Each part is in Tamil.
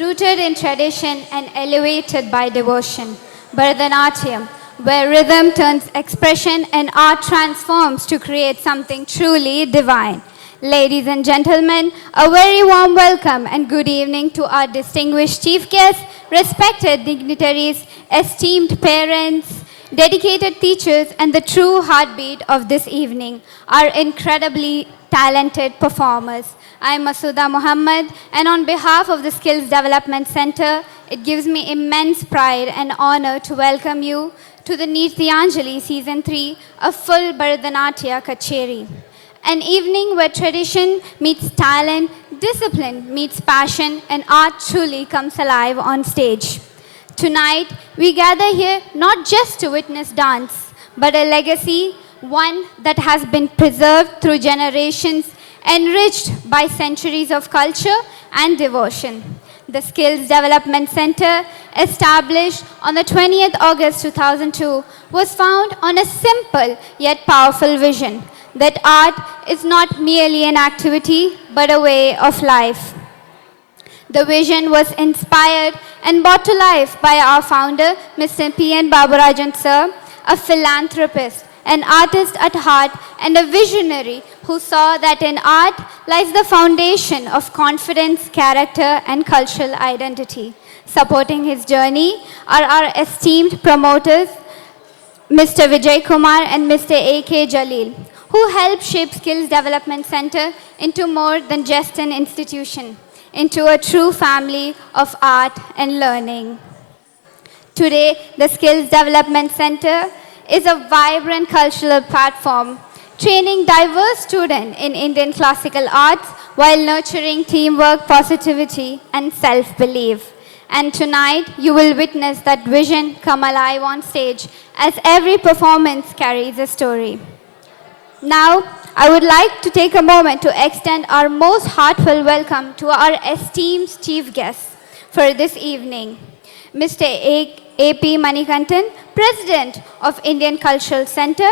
rooted in tradition and elevated by devotion. Bharatanatyam, where rhythm turns expression and art transforms to create something truly divine. Ladies and gentlemen, a very warm welcome and good evening to our distinguished chief guests, respected dignitaries, esteemed parents, dedicated teachers, and the true heartbeat of this evening, our incredibly talented performers. I am Masuda Muhammad, and on behalf of the Skills Development Center, it gives me immense pride and honor to welcome you to the Nirtyanjali Season 3, a full Bharatanatyam Kacheri. An evening where tradition meets talent, discipline meets passion, and art truly comes alive on stage. Tonight, we gather here not just to witness dance, but a legacy, one that has been preserved through generations, enriched by centuries of culture and devotion. The Skills Development Center, established on the 20th August 2002, was founded on a simple yet powerful vision that art is not merely an activity, but a way of life. The vision was inspired and brought to life by our founder, Mr. P.N. Babarajan Sir, a philanthropist, an artist at heart, and a visionary who saw that in art lies the foundation of confidence, character, and cultural identity. Supporting his journey are our esteemed promoters, Mr. Vijay Kumar and Mr. A.K. Jalil, who helped shape Skills Development Center into more than just an institution, into a true family of art and learning. Today, the Skills Development Center is a vibrant cultural platform, training diverse students in Indian classical arts while nurturing teamwork, positivity, and self-belief. And tonight, you will witness that vision come alive on stage as every performance carries a story. Now, I would like to take a moment to extend our most heartfelt welcome to our esteemed chief guests for this evening. Mr. A.P. Manikantan, President of Indian Cultural Center.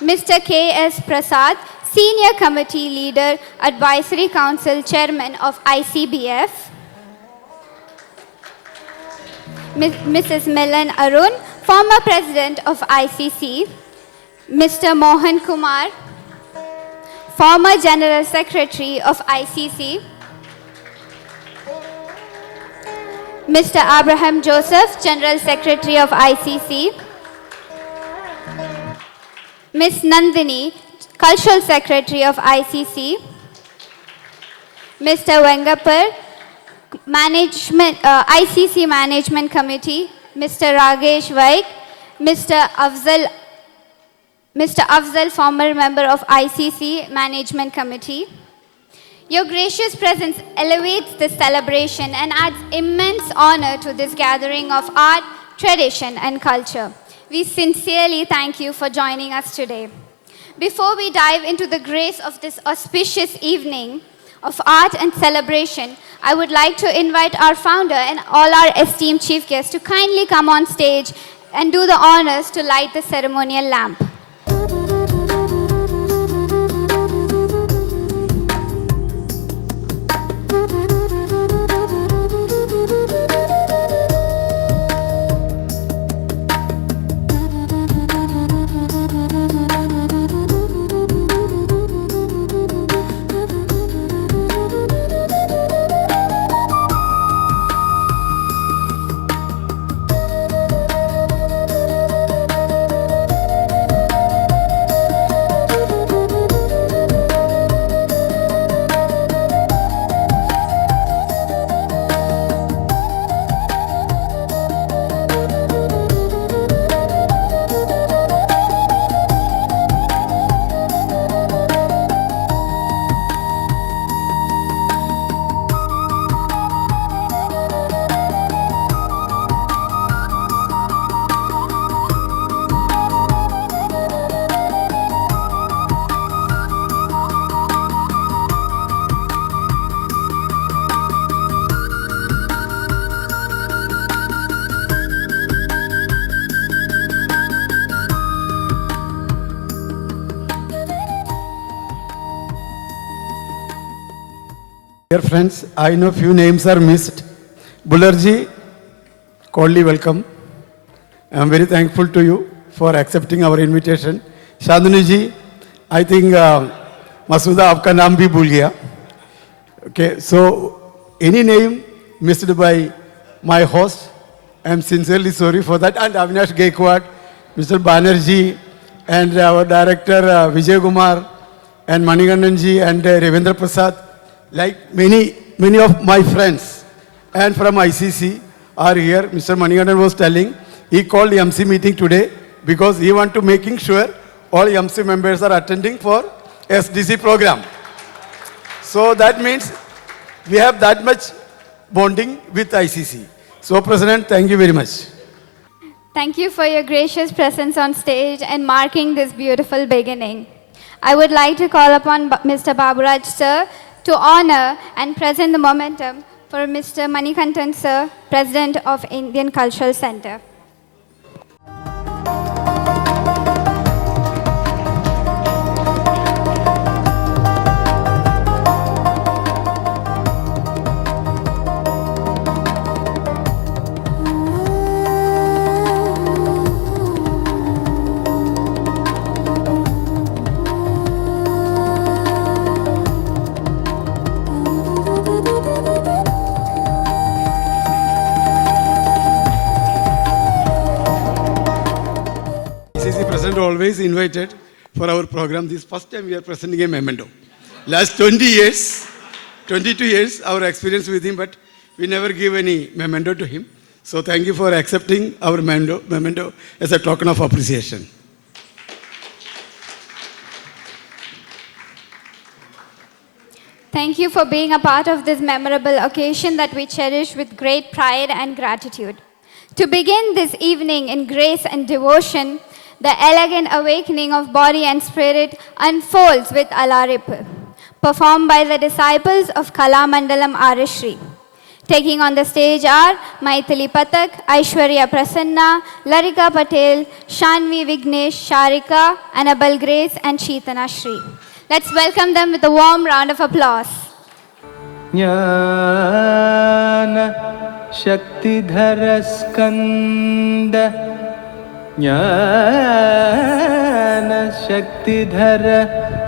Mr. K.S. Prasad, Senior Committee Leader, Advisory Council Chairman of ICBF. Mrs. Milan Arun, former President of ICC. Mr. Mohan Kumar, former General Secretary of ICC. Mr. Abraham Joseph, General Secretary of ICC. Ms. Nandini, Cultural Secretary of ICC. Mr. Vengapur, ICC Management Committee. Mr. Ragesh Vaik, Mr. Afzal, former member of ICC Management Committee. Your gracious presence elevates this celebration and adds immense honor to this gathering of art, tradition, and culture. We sincerely thank you for joining us today. Before we dive into the grace of this auspicious evening of art and celebration, I would like to invite our founder and all our esteemed chief guests to kindly come on stage and do the honors to light the ceremonial lamp. Dear friends, I know few names are missed. Bullarji, coldly welcome. I am very thankful to you for accepting our invitation. Shandani ji, I think Masuda आपका नाम भी भूल गया. Okay, so any name missed by my host, I am sincerely sorry for that. And Avinash Gaikwad, Mr. Banerjee, and our director Vijay Kumar, and Manikandan ji, and Ravindra Prasad, like many of my friends, and from ICC are here. Mr. Manikandan was telling, he called the MC meeting today because he want to making sure all MC members are attending for SDC program. So that means we have that much bonding with ICC. So President, thank you very much. Thank you for your gracious presence on stage and marking this beautiful beginning. I would like to call upon Mr. Baburaj sir to honor and present the momentum for Mr. Manikantan sir, President of Indian Cultural Center. ICC President always invited for our program. This first time we are presenting a memento. Last 20 years, 22 years, our experience with him, but we never give any memento to him. So thank you for accepting our memento as a token of appreciation. Thank you for being a part of this memorable occasion that we cherish with great pride and gratitude. To begin this evening in grace and devotion, the elegant awakening of body and spirit unfolds with Alaripu, performed by the disciples of Kala Mandalam Arishri. Taking on the stage are Maithili Pathak, Aishwarya Prasanna, Larika Patel, Shanvi Vignesh, Sharika, Annabel Grace, and Cheetana Shri. Let's welcome them with a warm round of applause. Jnana Shaktidhara Skanda Jnana Shaktidhara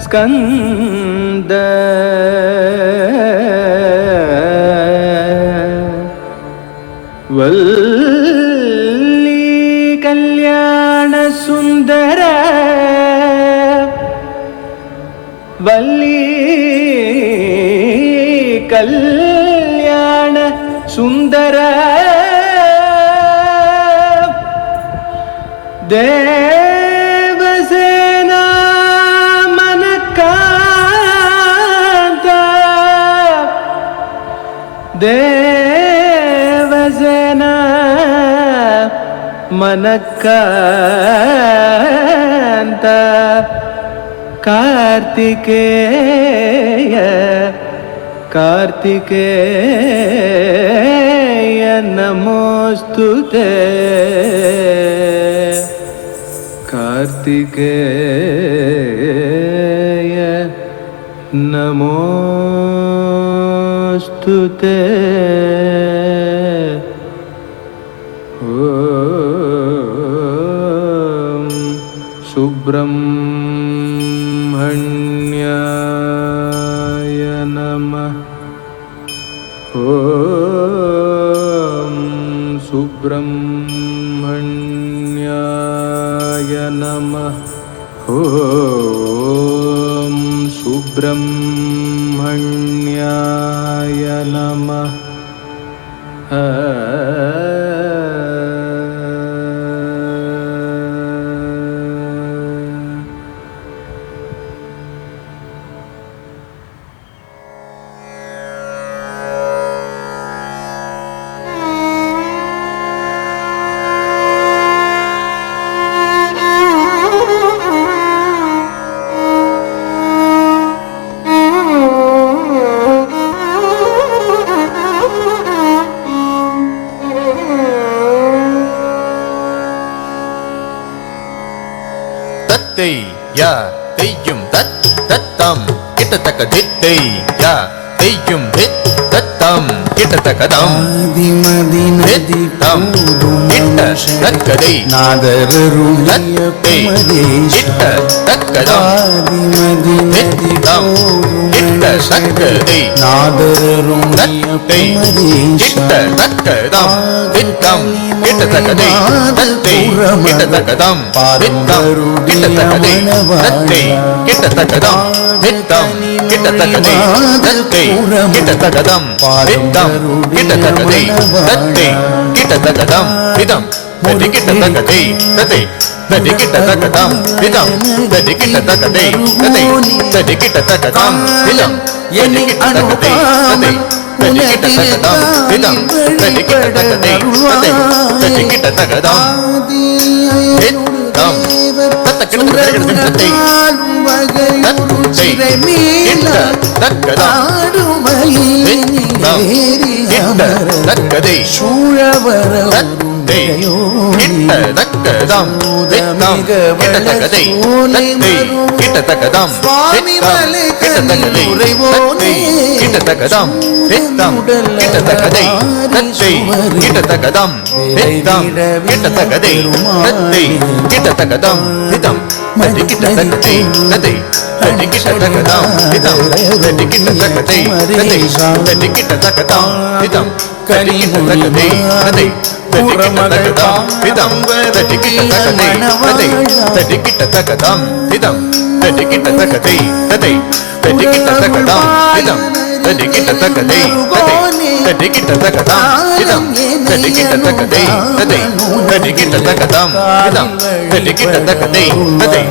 Skanda Valli Kalyana Sundara Valli Kalyana Sundara Devasena Manakanta Devasena Manakanta Kartikeya Kartikeya Namostute Kartikeya Namostute Om Subramanyaya Namah Om Subramanyaya Namah Om Subramanyaya Namah Tei ya teyum tat tatam kita taka tei ya தெய்யும் தத்தம் கிட்ட தக்கதம் ஆதிமதி நதி தம் கிட்ட தக்கதை நாதரருளிய கிட்ட தக்கதம் ஆதிமதி நதி தம் கிட்ட தக்கதை நாதரருளிய கிட்ட தக்கதம் வித்தம் கிட்ட தக்கதை தத்தை கிட்ட தக்கதம் வித்தம் கிட்ட தக்கதை தத்தை கிட்ட தக்கதம் வித்தம் கிட்ட தக்கதை தத்தை கிட்ட தக்கதம் வித்தம் கிட்ட தக்கதை தத்தை கிட்ட தக்கதம் விதம் ததி கிட்ட தக்கதை தத்தை ததி கிட்ட தக்கதம் விதம் ததி கிட்ட தக்கதை தத்தை ததி கிட்ட தக்கதம் விதம் ததி கிட்ட தக்கதை தத்தை ததி கிட்ட தக்கதம் விதம் ததி கிட்ட தக்கதை தத்தை ததி கிட்ட தக்கதம் விதம் தத்த கிட்ட தக்கதை தத்தை தக்கதை சூழவர கிட்ட தக்கதம் வித்தம் கிட்ட தக்கதை தத்தை கிட்ட தக்கதம் கிட்ட தக்கதை தத்தை கிட்ட தக்கதம் வித்தம் கிட்ட தக்கதை தத்தை கிட்ட தக்கதம் வித்தம் கிட்ட தக்கதை தத்தை கிட்ட தக்கதம் விதம் ததி கிட்ட தக்கதை தத்தை ததி கிட்ட தக்கதம் விதம் ததி கிட்ட தக்கதை தத்தை ததி கிட்ட தக்கதம் விதம் ததி கிட்ட தக்கதை தத்தை ததி கிட்ட தக்கதம் விதம் ததி கிட்ட தக்கதை தத்தை ததி கிட்ட தக்கதம் விதம் ததி கிட்ட தக்கதை தத்தை ததி கிட்ட தக்கதம் விதம் ததி கிட்ட தக்கதை தத்தை ததி கிட்ட தக்கதம் விதம் ததி கிட்ட தக்கதை தத்தை ததி கிட்ட தக்கதம் விதம் ததி கிட்ட தக்கதை தத்தை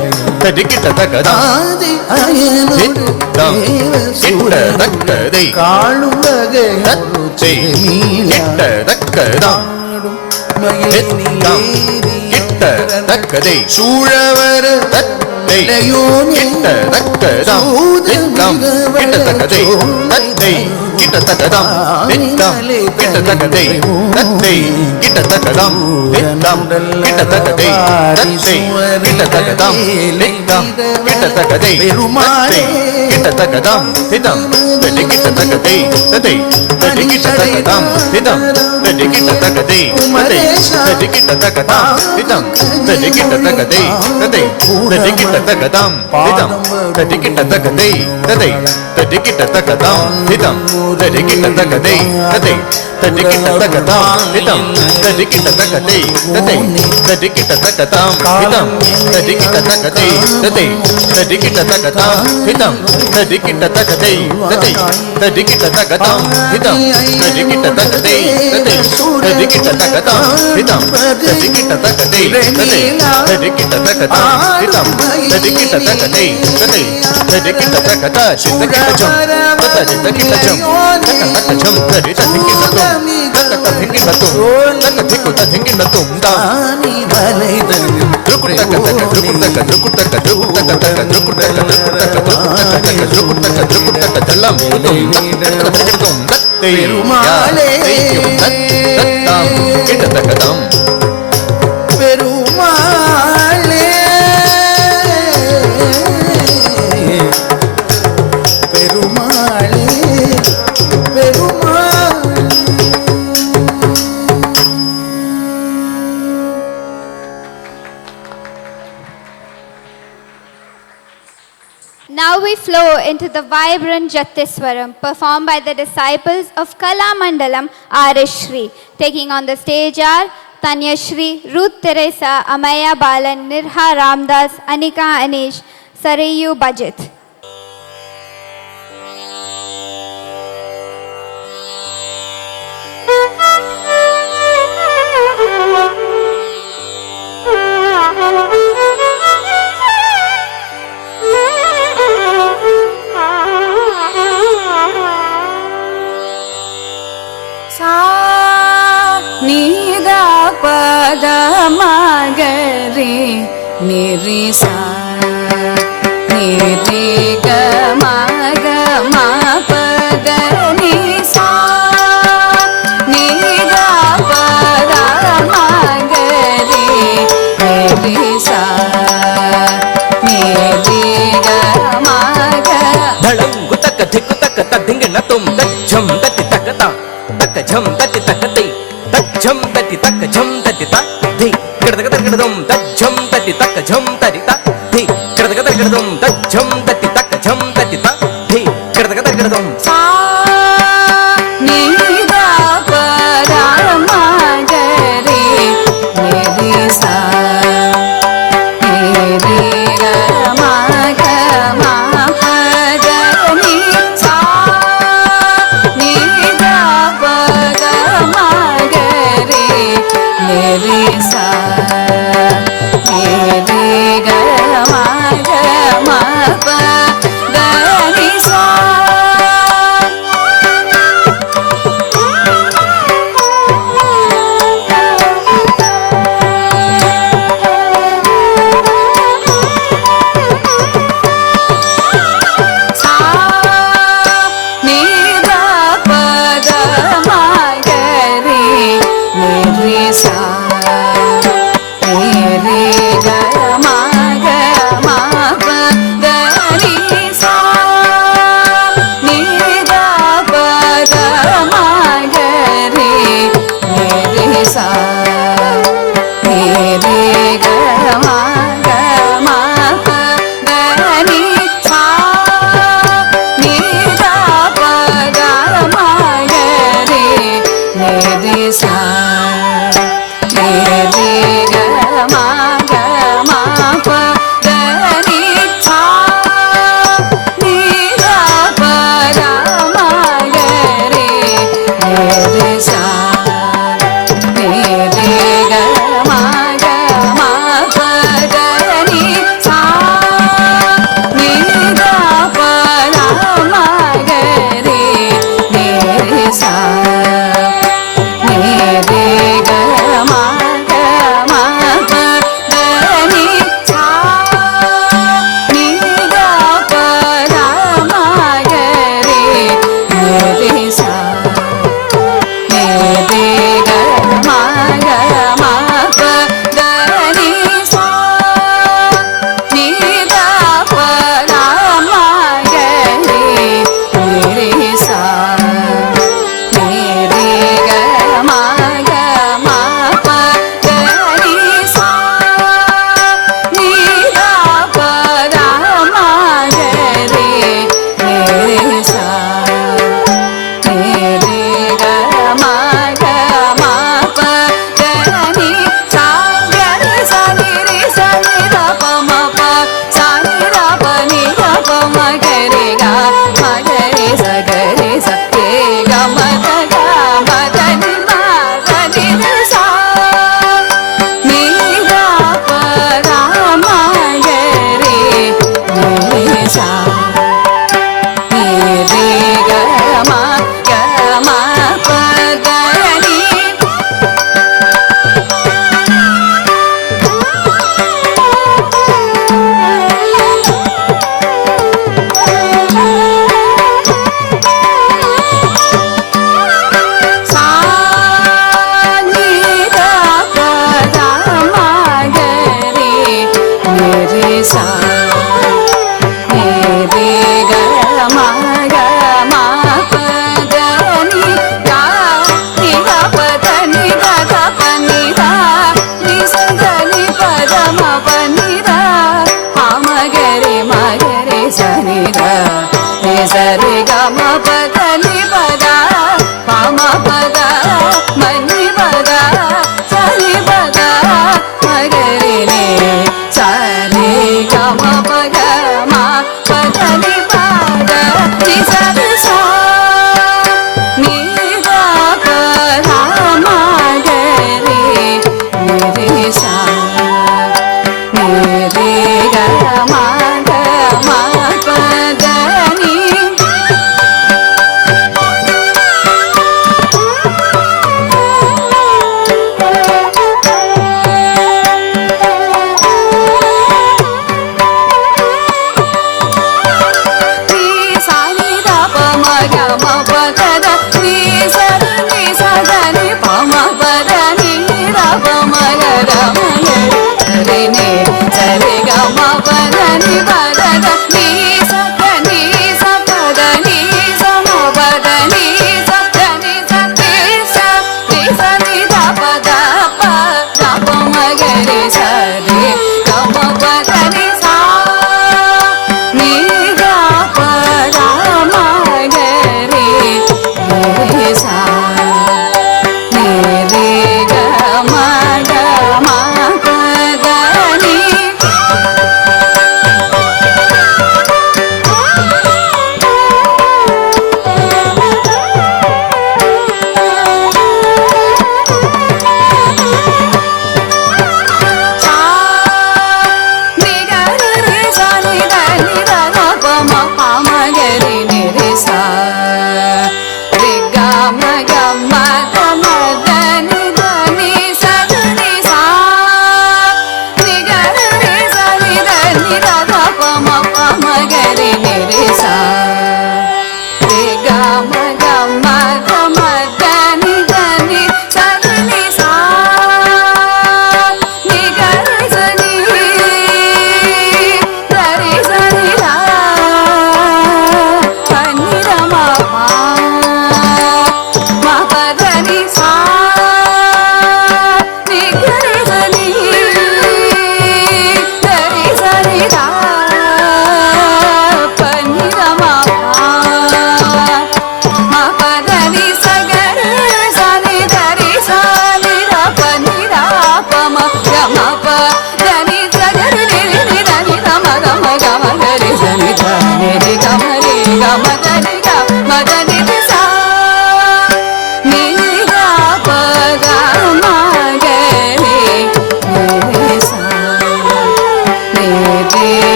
ததி கிட்ட தக்கதம் விதம் கிட்ட தக்கதை காளும் வகை தத்தை கிட்ட தக்கதம் விதம் கிட்ட தக்கதை சூழவர தத்தை கிட்ட தக்கதம் விதம் கிட்ட தக்கதை தத்தை கிட்ட தக்கதம் விதம் கிட்ட தக்கதை தத்தை கிட்ட தக்கதம் விதம் கிட்ட தக்கதை தத்தை கிட்ட தக்கதம் விதம் கிட்ட தக்கதை தத்தை கிட்ட தக்கதம் விதம் தத்தி கிட்ட தக்கதை தத்தை தத்தி கிட்ட தக்கதம் விதம் தத்தி கிட்ட தக்கதை தத்தை தத்தி கிட்ட தக்கதம் விதம் தத்தி கிட்ட தக்கதை தத்தை தத்தி கிட்ட தக்கதம் விதம் தத்தி கிட்ட தக்கதை தத்தை தத்தி கிட்ட தக்கதம் விதம் தத்தி கிட்ட தக்கதை தத்தை தத்தி கிட்ட தக்கதம் விதம் தத்தி கிட்ட தக்கதை தத்தை தத்தி கிட்ட தக்கதம் விதம் தத்தி கிட்ட தக்கதை தத்தை தத்தி கிட்ட தக்கதம் விதம் தத்தி கிட்ட தக்கதை தத்தை தத்தி கிட்ட தக்கதம் விதம் தத்தி கிட்ட தக்கதை தத்தை தத்தி கிட்ட தக்கதம் விதம் தத்தி கிட்ட தக்கதை தத்தை தத்தி கிட்ட தக்கதம் விதம் தத்தி கிட்ட தக்கதை தத்தை தத்தி கிட்ட தக்கதா சித்த கிட்ட ஜம் தத்த சித்த கிட்ட ஜம் தக்க தக்க ஜம் தரி தத்தி கிட்ட தும் தக்க தத்தி கிட்ட தும் தக்க திக்கு தத்தி கிட்ட தும் தா ருக்குட்டக்க தக்க ருக்குட்டக்க ருக்குட்டக்க ருக்குட்டக்க தக்க ருக்குட்டக்க ருக்குட்டக்க ருக்குட்டக்க ருக்குட்டக்க ருக்குட்டக்க தல்லம் தும் தக்க தும் தத்தை பெருமாளே தத்தம் கிட்ட தக்கதம் பெருமாளே பெருமாளே பெருமாளே Now we flow into the vibrant Jatiswaram performed by the disciples of Kala Mandalam Arishri. Taking on the stage are Tanya Shri, Ruth Teresa, Amaya Balan, Nirha Ramdas, Anika Anish, Sarayu Bajit. Magari nirisa niriga maga mapada nisa niga pada magari nirisa niriga maga धड़ंगु तक धिक तक तधिंग न तुम रे सा रे रे ग म प द नि सा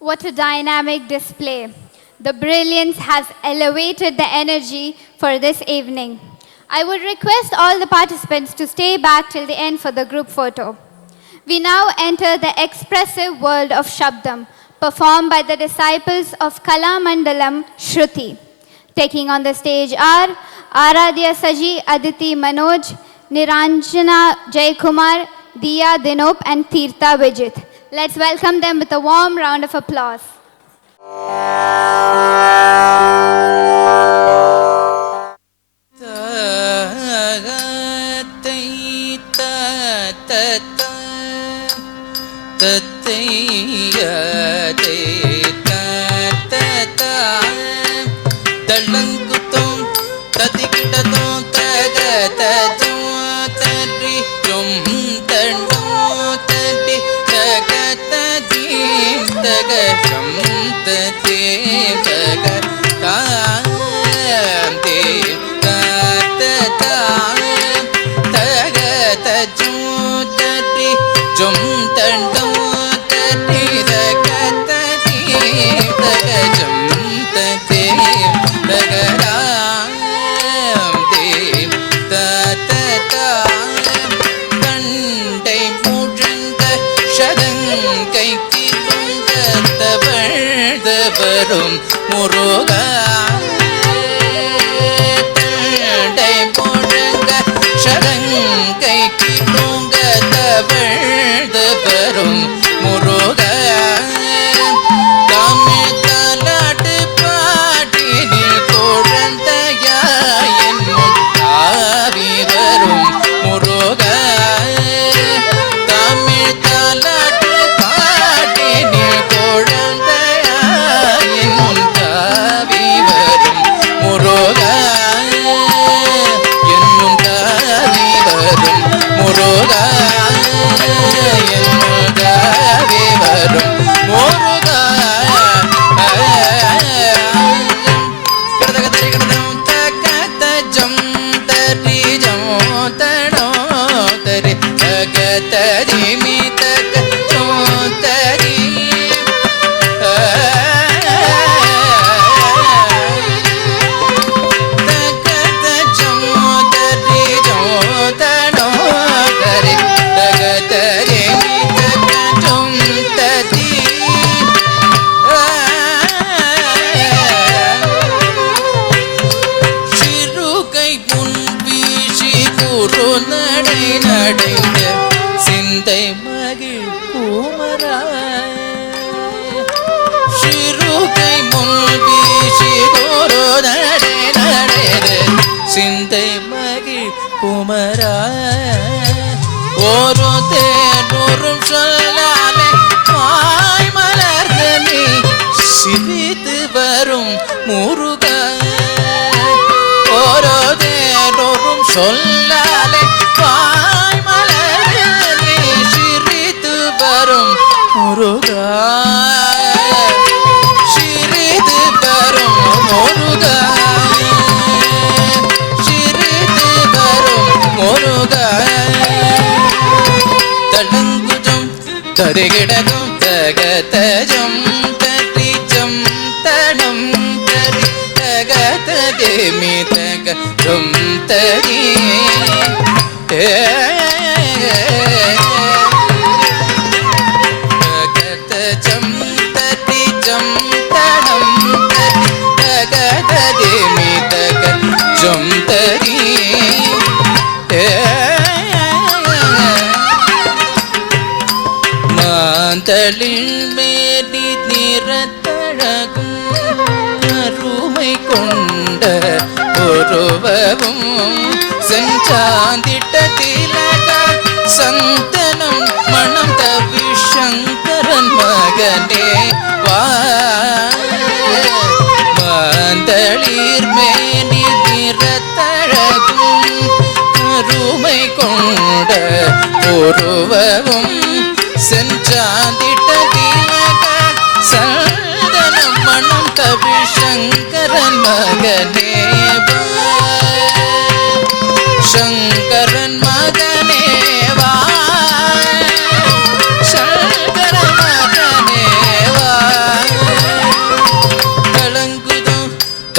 What a dynamic display. The brilliance has elevated the energy for this evening. I would request all the participants to stay back till the end for the group photo. We now enter the expressive world of Shabdam, performed by the disciples of Kalamandalam Shruti. Taking on the stage are Aradhya Saji, Aditi Manoj, Niranjana Jaykumar, Diya Dinop and Tirtha Vijit. Let's welcome them with a warm round of applause.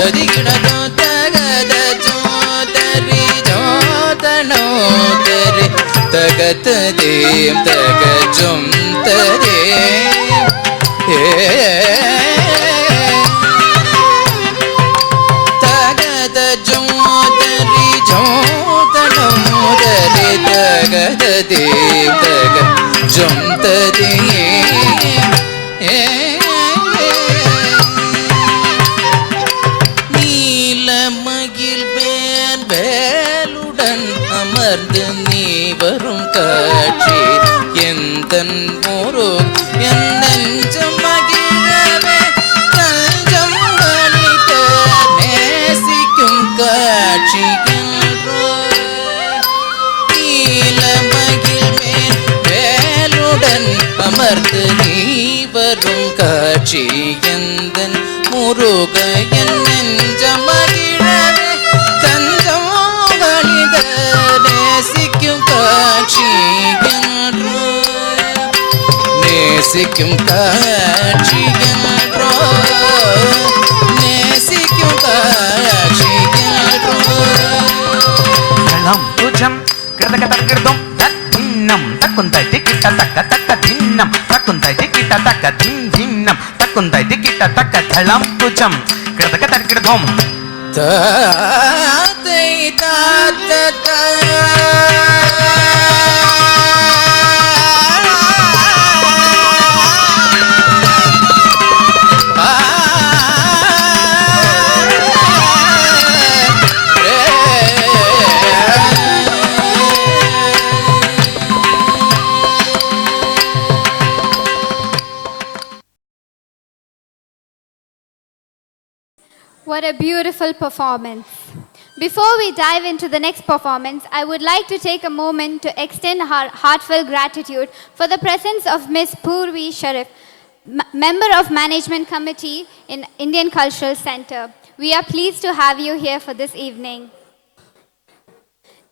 ತದಿ ಗಿಡದೋ ತಗದ ಚೋತರಿ ಚೋತನೋ ತರಿ ತಗತದೆ ತಗ ಚುಂತದೆ ತಗದ ಚೋತರಿ ಚೋತನೋ ತರಿ ತಗತದೆ ತಗ ಚುಂತದೆ நீலமகில் பேன் வேலுடன் அமர்ந்து நீ வரும் காட்சி எந்தன் முரு என் நெஞ்சம் மகிழவே தஞ்சம் அளிக்க நேசிக்கும் காட்சி நீலமகில் மேல் வேலுடன் அமர்ந்து நீ வரும் காட்சி எந்தன் முருக என் நெஞ்சம் மகிழவே தஞ்சம் அளிக்க நேசிக்கும் காட்சி நேசிக்கும் காட்சி நேசிக்கும் காட்சி களம் துஜம் கிருதக தர்கிருதம் தன்னம் தக்குந்தை திக்கிட்ட தக்க தக்க தின்னம் தக்குந்தை திக்கிட்ட தக்க தின்னம் தக்குந்தை திக்கிட்ட தக்க களம் துஜம் கிருதக தர்கிருதம் தாத்தை தாத்தா What a beautiful performance. Before we dive into the next performance, I would like to take a moment to extend our heartfelt gratitude for the presence of Ms. Purvi Sharif, Member of Management Committee in Indian Cultural Center. We are pleased to have you here for this evening.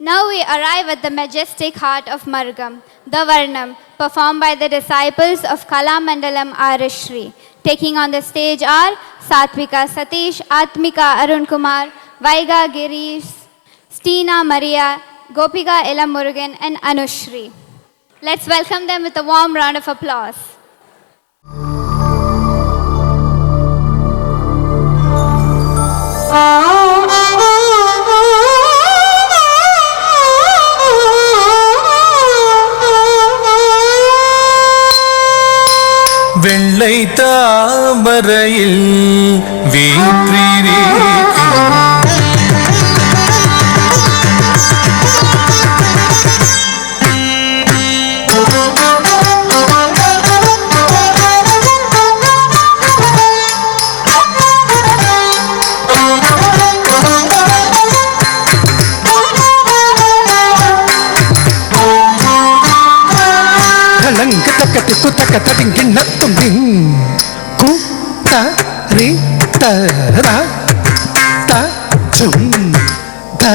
Now we arrive at the majestic heart of Margam, the Varnam, performed by the disciples of Kala Mandalam Arishri. Taking on the stage are Satvika Satish, Atmika Arun Kumar, Vaiga Girish, Stina Maria, Gopika Ella Murugan, and Anushri. Let's welcome them with a warm round of applause. வெள்ளை தாமரையில் வீற்றிருக்கும் குத்தக்க தடிங்கிண்ணத்தும் கு த ரி த ர த ஜும் த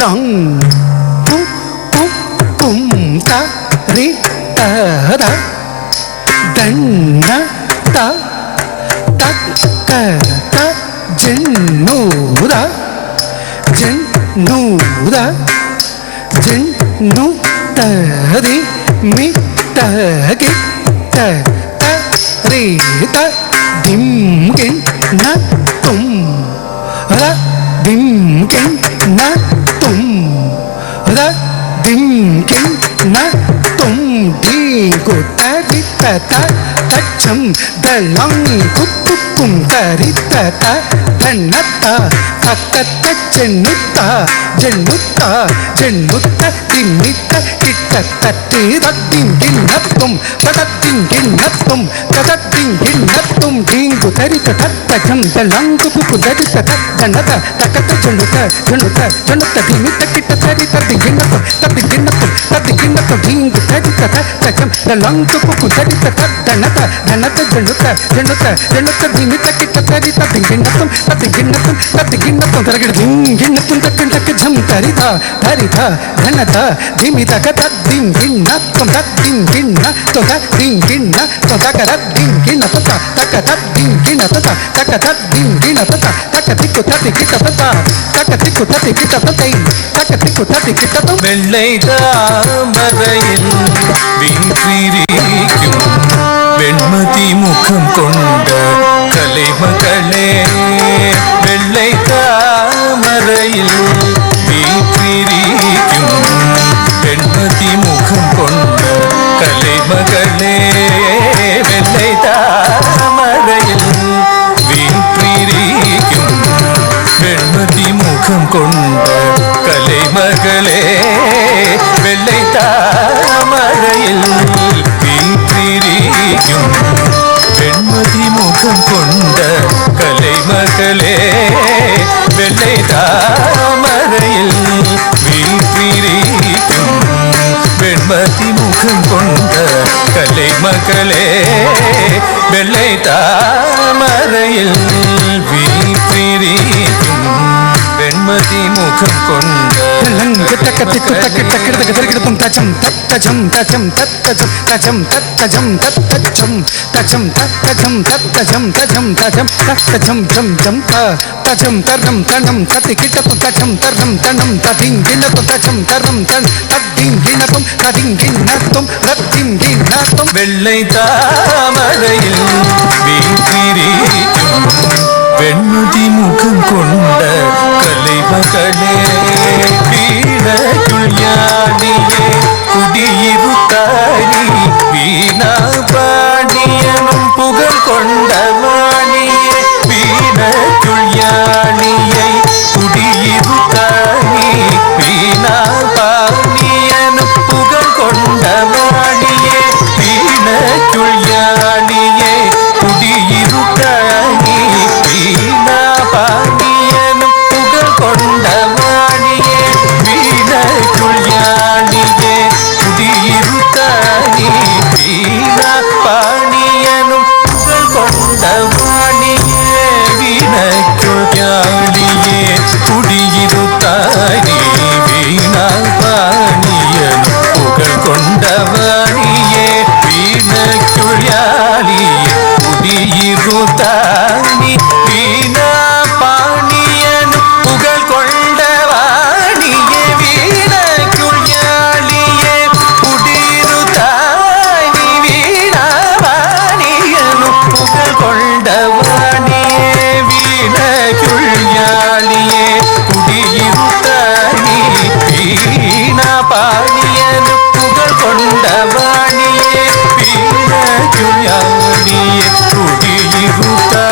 லங் கு கு கும் த ரி த ர தண்ண த தக்க த ஜென்னூர ஜென்னூர ஜென்னு தரி மி தகி த த ரே த திம் கின் ந தும் ர திம் கின் ந தும் ர திம் கின் ந தும் டி கு த ரி த த தச்சம் த லங் கு கு கும் த ரி த த தன்ன த தக்க த ஜென்னுத்த ஜென்னுத்த ஜென்னுத்த தின்னித்த கிட்ட தட்டு தத்தின் கிண்ணத்தும் ததத்தின் கிண்ணத்தும் ததத்தின் கிண்ணத்தும் தீங்கு தரித்த தத்தம் தலங்கு புக்கு தரித்த தன்னத தக்கத்த ஜென்னுத்த ஜென்னுத்த ஜென்னுத்த தின்னித்த கிட்ட தரித்த கிண்ணத்தும் தத்தி கிண்ணத்தும் தீங்கு தரித்த தத்தம் தலங்கு புக்கு தரித்த தன்னத தன்னத ஜென்னுத்த ஜென்னுத்த ஜென்னுத்த தின்னித்த கிட்ட தரித்த கிண்ணத்தும் தத்தி கிண்ணத்தும் தரகிட கிண்ணத்தும் தக்கன் தக்க ஜம் தரிதா தரிதா தன்னத திமித கதத்தின் கிண்ணத்தும் தத்தின் கிண்ணத்தும் தத்தின் கிண்ணத்தும் தக்கரத்தின் கிண்ணத்தும் தக்கதத்தின் கிண்ணத்தும் தக்கதத்தின் கிண்ணத்தும் தக்க திக்கு தத்தி கிட்ட தத்தா தக்க திக்கு தத்தி கிட்ட தத்தை தக்க திக்கு தத்தி கிட்ட தம் வெள்ளை தாமரையில் வீற்றிருக்கும் வெண்மதி முகம் கொண்ட கலைமகளே வெள்ளை தாமரையில் வீற்றிருக்கும் வெண்மதி முகம் கொண்ட கலைமகளே வெள்ளை தாமரையில் வீற்றிருக்கும் வெண்மதி முகம் கொண்ட கலைமகளே வெள்ளை தாமரையில் வீற்றிருக்கும் வெண்மதி முகம் கொண்ட கலைமகளே வெள்ளை தாமரையில் வீற்றிருக்கும் வெண்மதி முகம் கொண்ட கலைமகளே வெள்ளை தாமரையில் வீற்றிருக்கும் வெண்மதி முகம் கொண்ட லங்கு தக்க திக்கு தக்கு தக்கு தக்கு தக்கிடத்தும் தச்சம் தத்தஜம் தச்சம் தத்தஜம் தச்சம் தத்தஜம் தத்தஜம் தச்சம் தத்தஜம் தத்தஜம் தச்சம் தச்சம் தத்தஜம் ஜம் ஜம் தச்சம் தர்ரம் தனம் தத்தி கிட்டத்தும் தச்சம் தர்ரம் தனம் ததிங் கிண்ணத்தும் தச்சம் தர்ரம் தன் தத்திங் கிண்ணத்தும் ததிங் கிண்ணத்தும் ரத்திங் கிண்ணத்தும் வெள்ளை தாமரையில் வீற்றிருக்கும் வெண்மதி முகம் கொண்ட கலைமகளே வீணக்குள் யானியே குடியிருத்தாரி வீணா பாணியனும் புகழ் கொண்ட வாணியே வீணக்குள் யானியை குடியிருத்தாரி வீணா பாணியனும் புகழ் கொண்ட வாணியே வீணக்குள் யானியே குடியிருத்தாரி வீணா பாணியனும் புகழ் கொண்ட வாணியே வீணக்குள் யானியே குடியிருத்தாரி வீணா பாணியனும் புகழ் கொண்ட வாணியே வீணக்குள் யானியே குடியிருத்தாரி வீணா பாணியனும் புகழ் கொண்ட வாணியே வீணக்குள் யானியே குடியிருத்தாரி வீணா பாணியனும் புகழ் கொண்ட வாணியே வீணக்குள் யாழியே குடியிருத்தாரி வீணா பாணியனும் புகழ் கொண்ட வாணியே வீணக்குள் யாழியே குடியிருத்தாரி வீணா பாணியனும் புகழ் கொண்ட வாணியே வீணக்குள் யாழியே குடியிருத்தாரி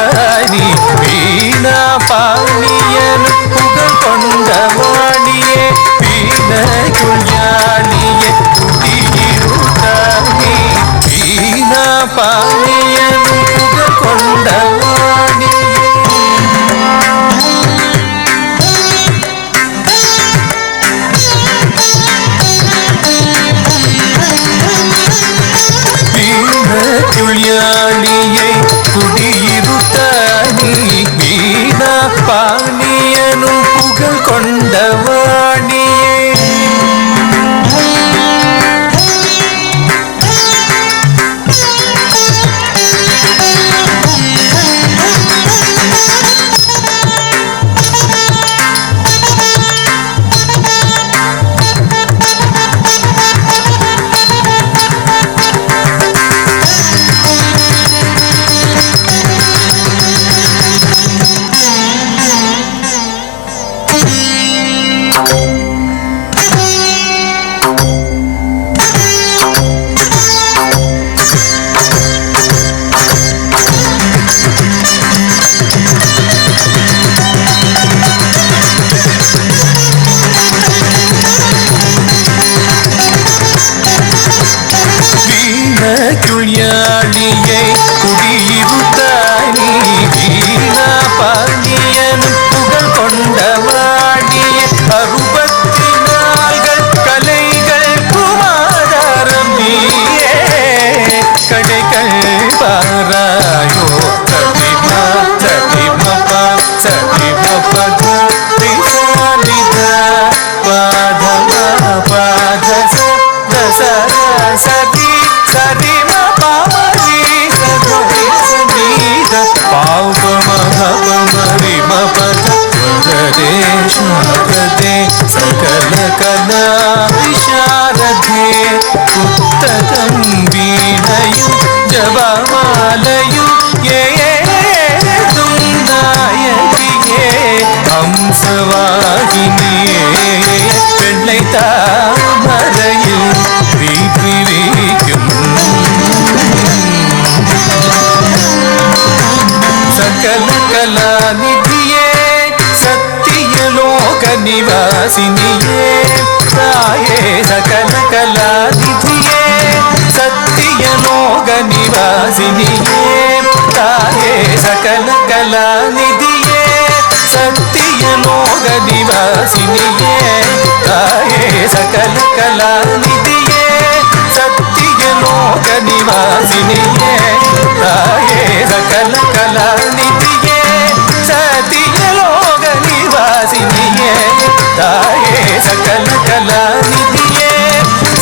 ಸಕಲ ಕಲಾನಿಧಿಯೇ ಸತ್ಯಲೋಕ ನಿವಾಸಿನಿಯೇ ತಾಯೇ ಸಕಲ ಕಲಾನಿಧಿಯೇ ಸತ್ಯಲೋಕ ನಿವಾಸಿನಿಯೇ ತಾಯೇ ಸಕಲ ಕಲಾನಿಧಿಯೇ ಸತ್ಯಲೋಕ ನಿವಾಸಿನಿಯೇ ತಾಯೇ ಸಕಲ ಕಲಾನಿಧಿಯೇ ಸತ್ಯಲೋಕ ನಿವಾಸಿನಿಯೇ ತಾಯೇ ಸಕಲ ಕಲಾನಿಧಿಯೇ ಸತ್ಯಲೋಕ ನಿವಾಸಿನಿಯೇ ತಾಯೇ ಸಕಲ ಕಲಾನಿಧಿಯೇ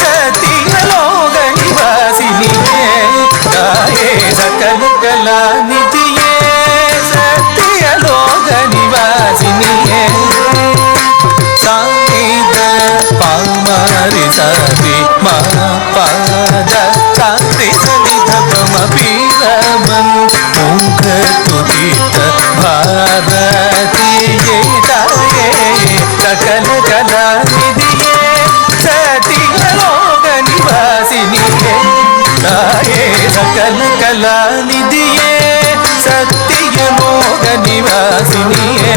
ಸತ್ಯಲೋಕ ನಿವಾಸಿನಿಯೇ ತಾಯೇ ಸಕಲ ಕಲಾನಿಧಿಯೇ ಸತ್ಯಲೋಕ ನಿವಾಸಿನಿಯೇ ಸಾಯಿದ ಪಾಮಾರಿ ಸಾರಿ ಮಾ ಪಾದ ಸಾರಿ ಸನಿಧ ಪಮ ಪೀರಮನ್ ಮುಖ ತುದಿತ ಭಾರತೀಯೇ ತಾಯೇ ಸಕಲ ಕಲಾನಿಧಿಯೇ ಸತ್ಯಲೋಕ ನಿವಾಸಿನಿಯೇ ತಾಯೇ ಸಕಲ ಕಲಾನಿಧಿಯೇ ಸತ್ಯಲೋಕ ನಿವಾಸಿನಿಯೇ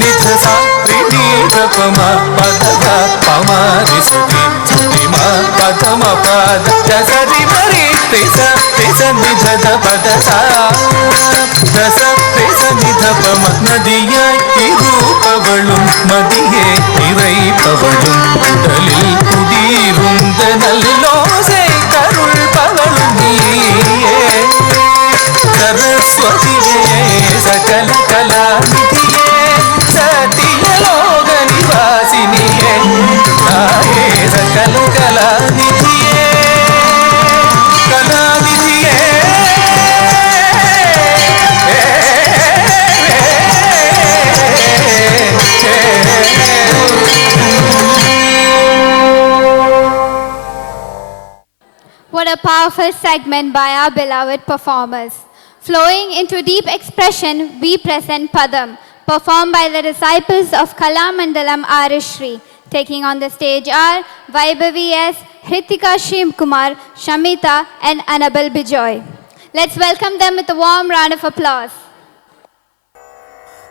ನಿಧ ಸಾರಿ ನಿಧ ಪಮ ಪದ ಪಮಾರಿ ಸರಿ ಸರಿ ಮ ಪದ ಮ ಪದ ಸರಿ ಮರಿ ತ್ರಿಸ ತ್ರಿಸ ನಿಧದ ಪದ ದಸ ತ್ರಿಸ ನಿಧ ಪಮ ನದಿಯಾಗಿ ರೂಪವಳುಂ ಮದಿಯೇ நிறைப்பவளும் உடலில் குடியிருந்த நல்லோசை கருள்பவளும் நீயே சரஸ்வதியே சகல கலாநிதியே சத்தியலோக நிவாசினியே தாயே சகல கலாநிதியே கலாநிதியே What a powerful segment by our beloved performers. Flowing into deep expression, we present Padam, performed by the disciples of Kalamandalam Arishri. Taking on the stage are Vaibhavi S., Hritika Shim Kumar, Shamita, and Annabel Bijoy. Let's welcome them with a warm round of applause.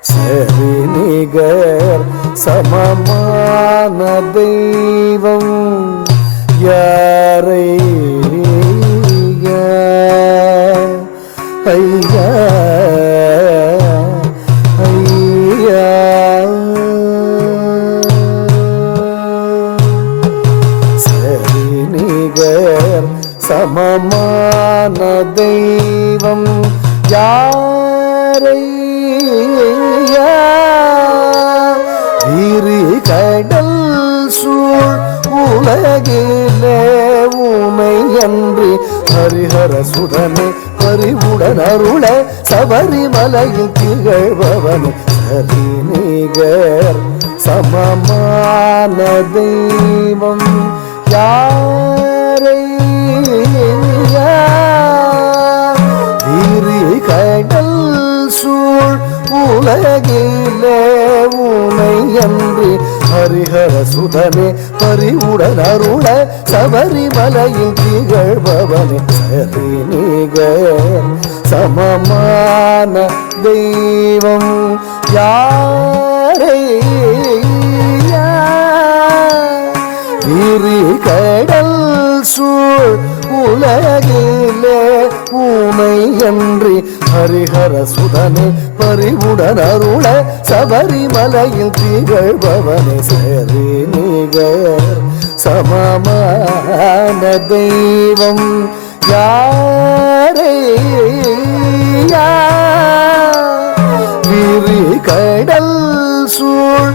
சரிநிகர் சமமான தெய்வம் யாரை ஐயா ஐயா சரிநிகர் சமமான தெய்வம் யாரை இரு கடல் சூழ் உலகிலே உமை அன்றி ஹரிஹர சுதனே பரிவுடன் அருள சபரிமலையில் திகழ்பவனே சரிநிகர் சமமான தெய்வம் யாரை இரு கடல் சூழ் உலகிலே உனை அன்றி ஹரிஹர சுதனே பரிவுடன் அருள சபரிமலையில் திகழ்பவனே சரிநிகர் சமமான தெய்வம் யாரை இரு கடல் சூழ் உலகிலே உமை அன்றி ஹரிஹர சுதனே பரிவுடன் அருள சபரிமலையில் திகழ்பவனே சரிநிகர் சமமான தெய்வம் யாரை விரி கடல் சூழ்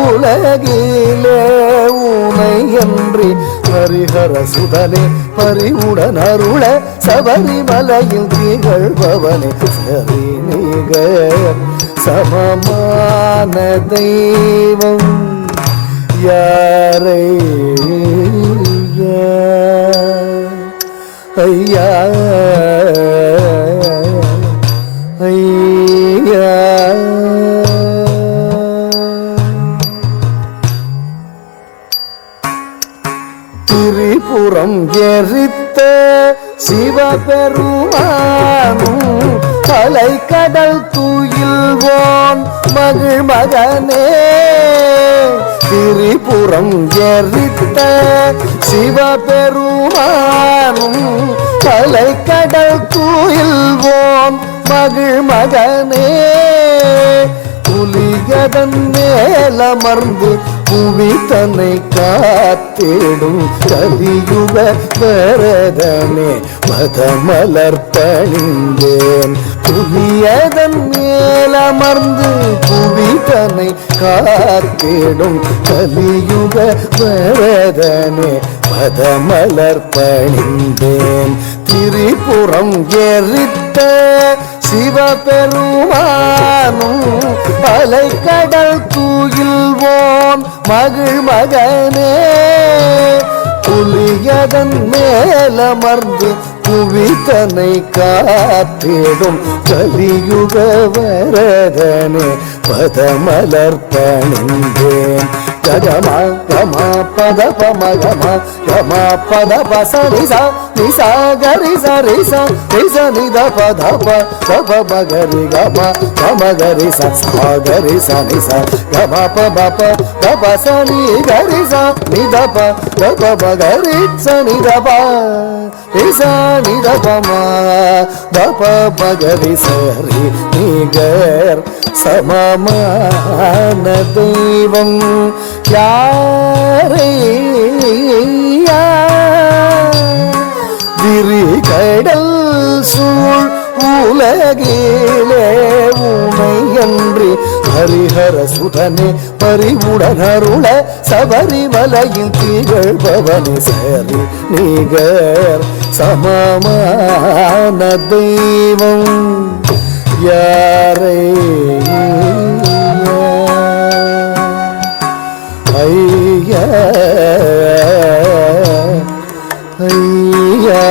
உலகிலே உமை அன்றி ஹரிஹர சுதனே பரிவுடன் அருள சபரிமலையில் திகழ்பவனே சரிநிகர் சமமான தெய்வம் யாரை ஐயா ஐயா திரிபுரம் எரித்த சிவபெருமானும் அலைக்கடல் தூயில்வோன் மகிழ் மகனே திரிபுரம் எரித்த சிவபெருமானும் அலைக்கடல் தூயில்வோன் மகிழ் மகனே புலியதன் மேலமர்ந்து புவி தன்னை காத்திடும் கலியுக வரதனே மதமலர் பணிந்தேன் புலியதன் மேலமர்ந்து புவி தன்னை காத்திடும் கலியுக வரதனே மதமலர் பணிந்தேன் திரிபுரம் எரித்த சிவபெருமானும் அலைக்கடல் தூயில்வோன் மகிழ் மகனே புலியதன் மேலமர்ந்து புவித்தனை காத்திடும் கலியுக வரதனே பதமலர் பணிந்தேன் கமா கமா பத பமகமா கமா பத பசரிசா நிசா கரிசா ரிசா ரிசா நித பத பப மகரி கமா கமகரிசா சாகரிசா நிசா கமா பப பப சனி கரிசா நித பப மகரி சனித ப ரிசா நித பமா பப மகரி சரி நிகர் சமமான தெய்வம் யாரையா விரிகடல் சூழ் உலகிலே உமையன்றி ஹரிஹர சுதனே பரிவுடனருள சபரிமலையின் திகழ்பவனி சரி நிகர் சமமான தெய்வம் யாரை ஐயா ஐயா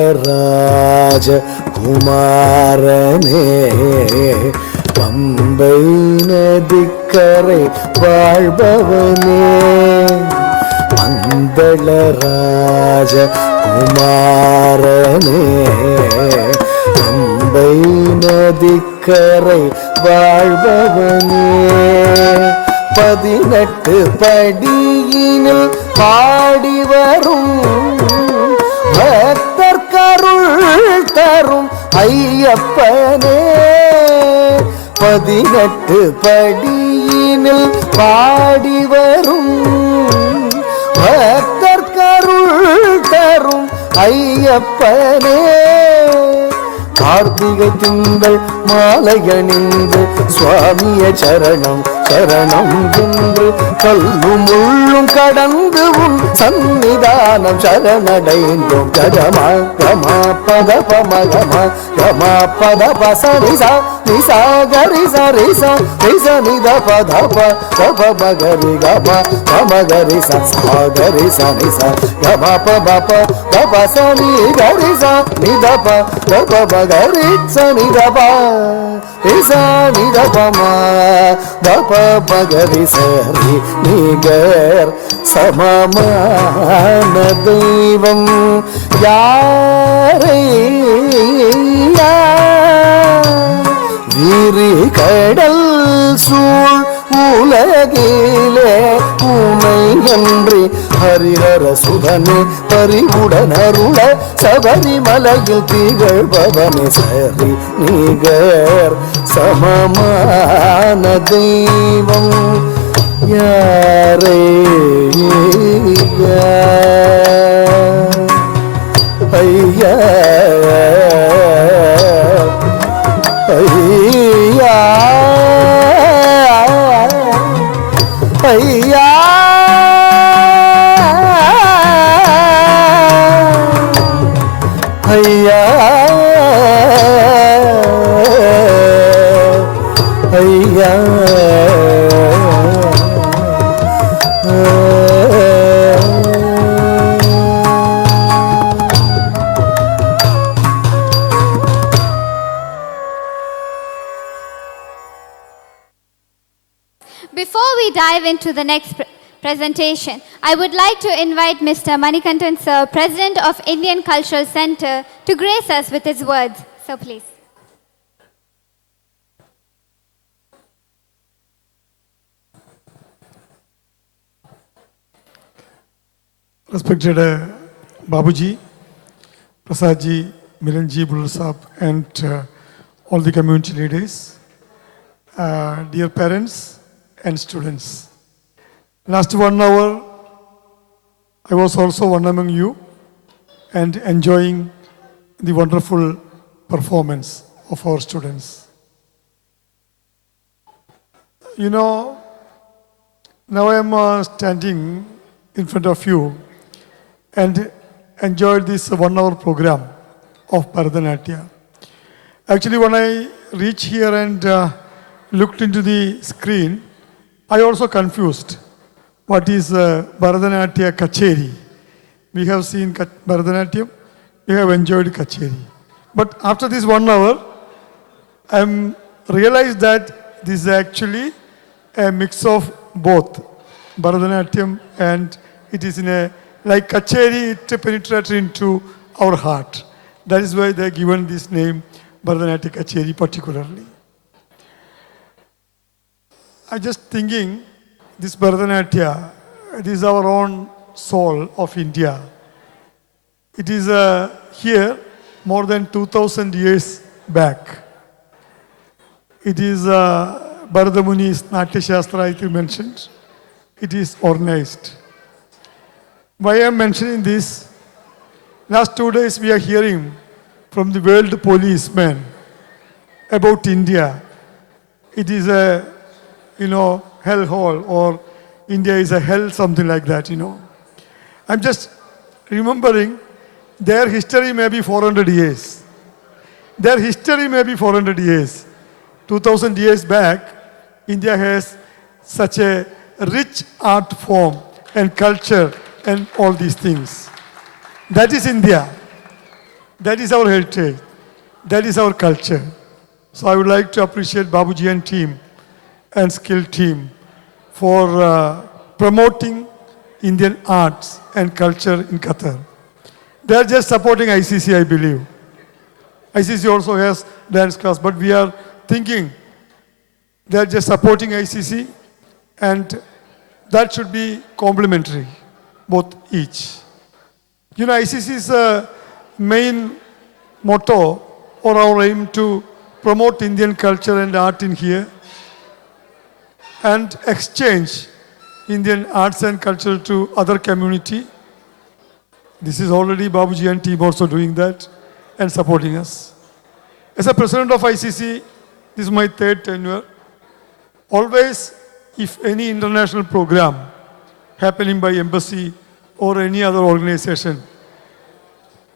பந்தளராஜ குமாரனே பம்பை நதிக்கரை வாழ்பவனே பந்தளராஜ குமாரனே பம்பை நதிக்கரை வாழ்பவனே 18 படியினில் பாடி வரும் பக்தர் கருள் தரும் ஐயப்பனே 18 படியினில் பாடி வரும் பக்தர் கருள் தரும் ஐயப்பனே கார்த்திகை திங்கள் மாலையணிந்து சுவாமிய சரணம் சரணம் என்று கல்லும் முள்ளும் கடந்து உன் சந்நிதானம் சரணடைந்தோம் ககமா கமா பத பமகமா கமா பத பசரிசா நிசா கரிசா ரிசா ரிசா நித பத பப மகரி கமா கமகரிசா சாகரிசா நிசா கமா பப பப சனி கரிசா நித பப மகரி சனித ப ரிசா நித பமா பப மகரி சரி நிகர் சமமான தெய்வம் யாரையா விரி கடல் சூழ் உலகிலே உமையன்றி ஹரிஹர சுதனே பரிவுடனருள சபரிமலையில் திகழ்பவனே சரி நிகர் சமமான தெய்வம் யாரை ஐயா ஐயா ஐயா ஐயா ஐயா Before we dive into the next presentation. I would like to invite Mr. Manikantan Sir, President of Indian Cultural Center, to grace us with his words. So please. Respected Babuji, Prasadji, Miranji, Bulasab, and all the community leaders, dear parents and students. Last 1 hour, I was also one among you and enjoying the wonderful performance of our students. You know, now I am standing in front of you and enjoyed this 1 hour program of Bharatanatyam. Actually, when I reached here and looked into the screen, I also confused what is Bharatanatyam Kacheri. We have seen Bharatanatyam, we have enjoyed Kacheri. But after this 1 hour, I realized that this is actually a mix of both Bharatanatyam and it is in a, like Kacheri, it penetrated into our heart. That is why they are given this name, Bharatanatyam Kacheri particularly. I just thinking, this Bharatanatyam, it is our own soul of India. It is here more than 2000 years back. It is Bharata Muni's Natya Shastra, I think mentioned. It is organized. Why I am mentioning this? Last 2 days we are hearing from the world policemen about India. It is a, hellhole, or India is a hell, something like that, I'm just remembering their history may be 400 years. Their history may be 400 years. 2000 years back, India has such a rich art form and culture and all these things. That is India. That is our heritage. That is our culture. So I would like to appreciate Babuji and team and skill team for promoting Indian arts and culture in Qatar. They are just supporting ICC, I believe. ICC also has dance class, but we are thinking they are just supporting ICC and that should be complementary, both each. ICC's main motto or our aim to promote Indian culture and art in here and exchange Indian arts and culture to other community. This is already Babuji and team also doing that and supporting us. As a president of ICC, this is my 3rd tenure. Always, if any international program happening by embassy or any other organization,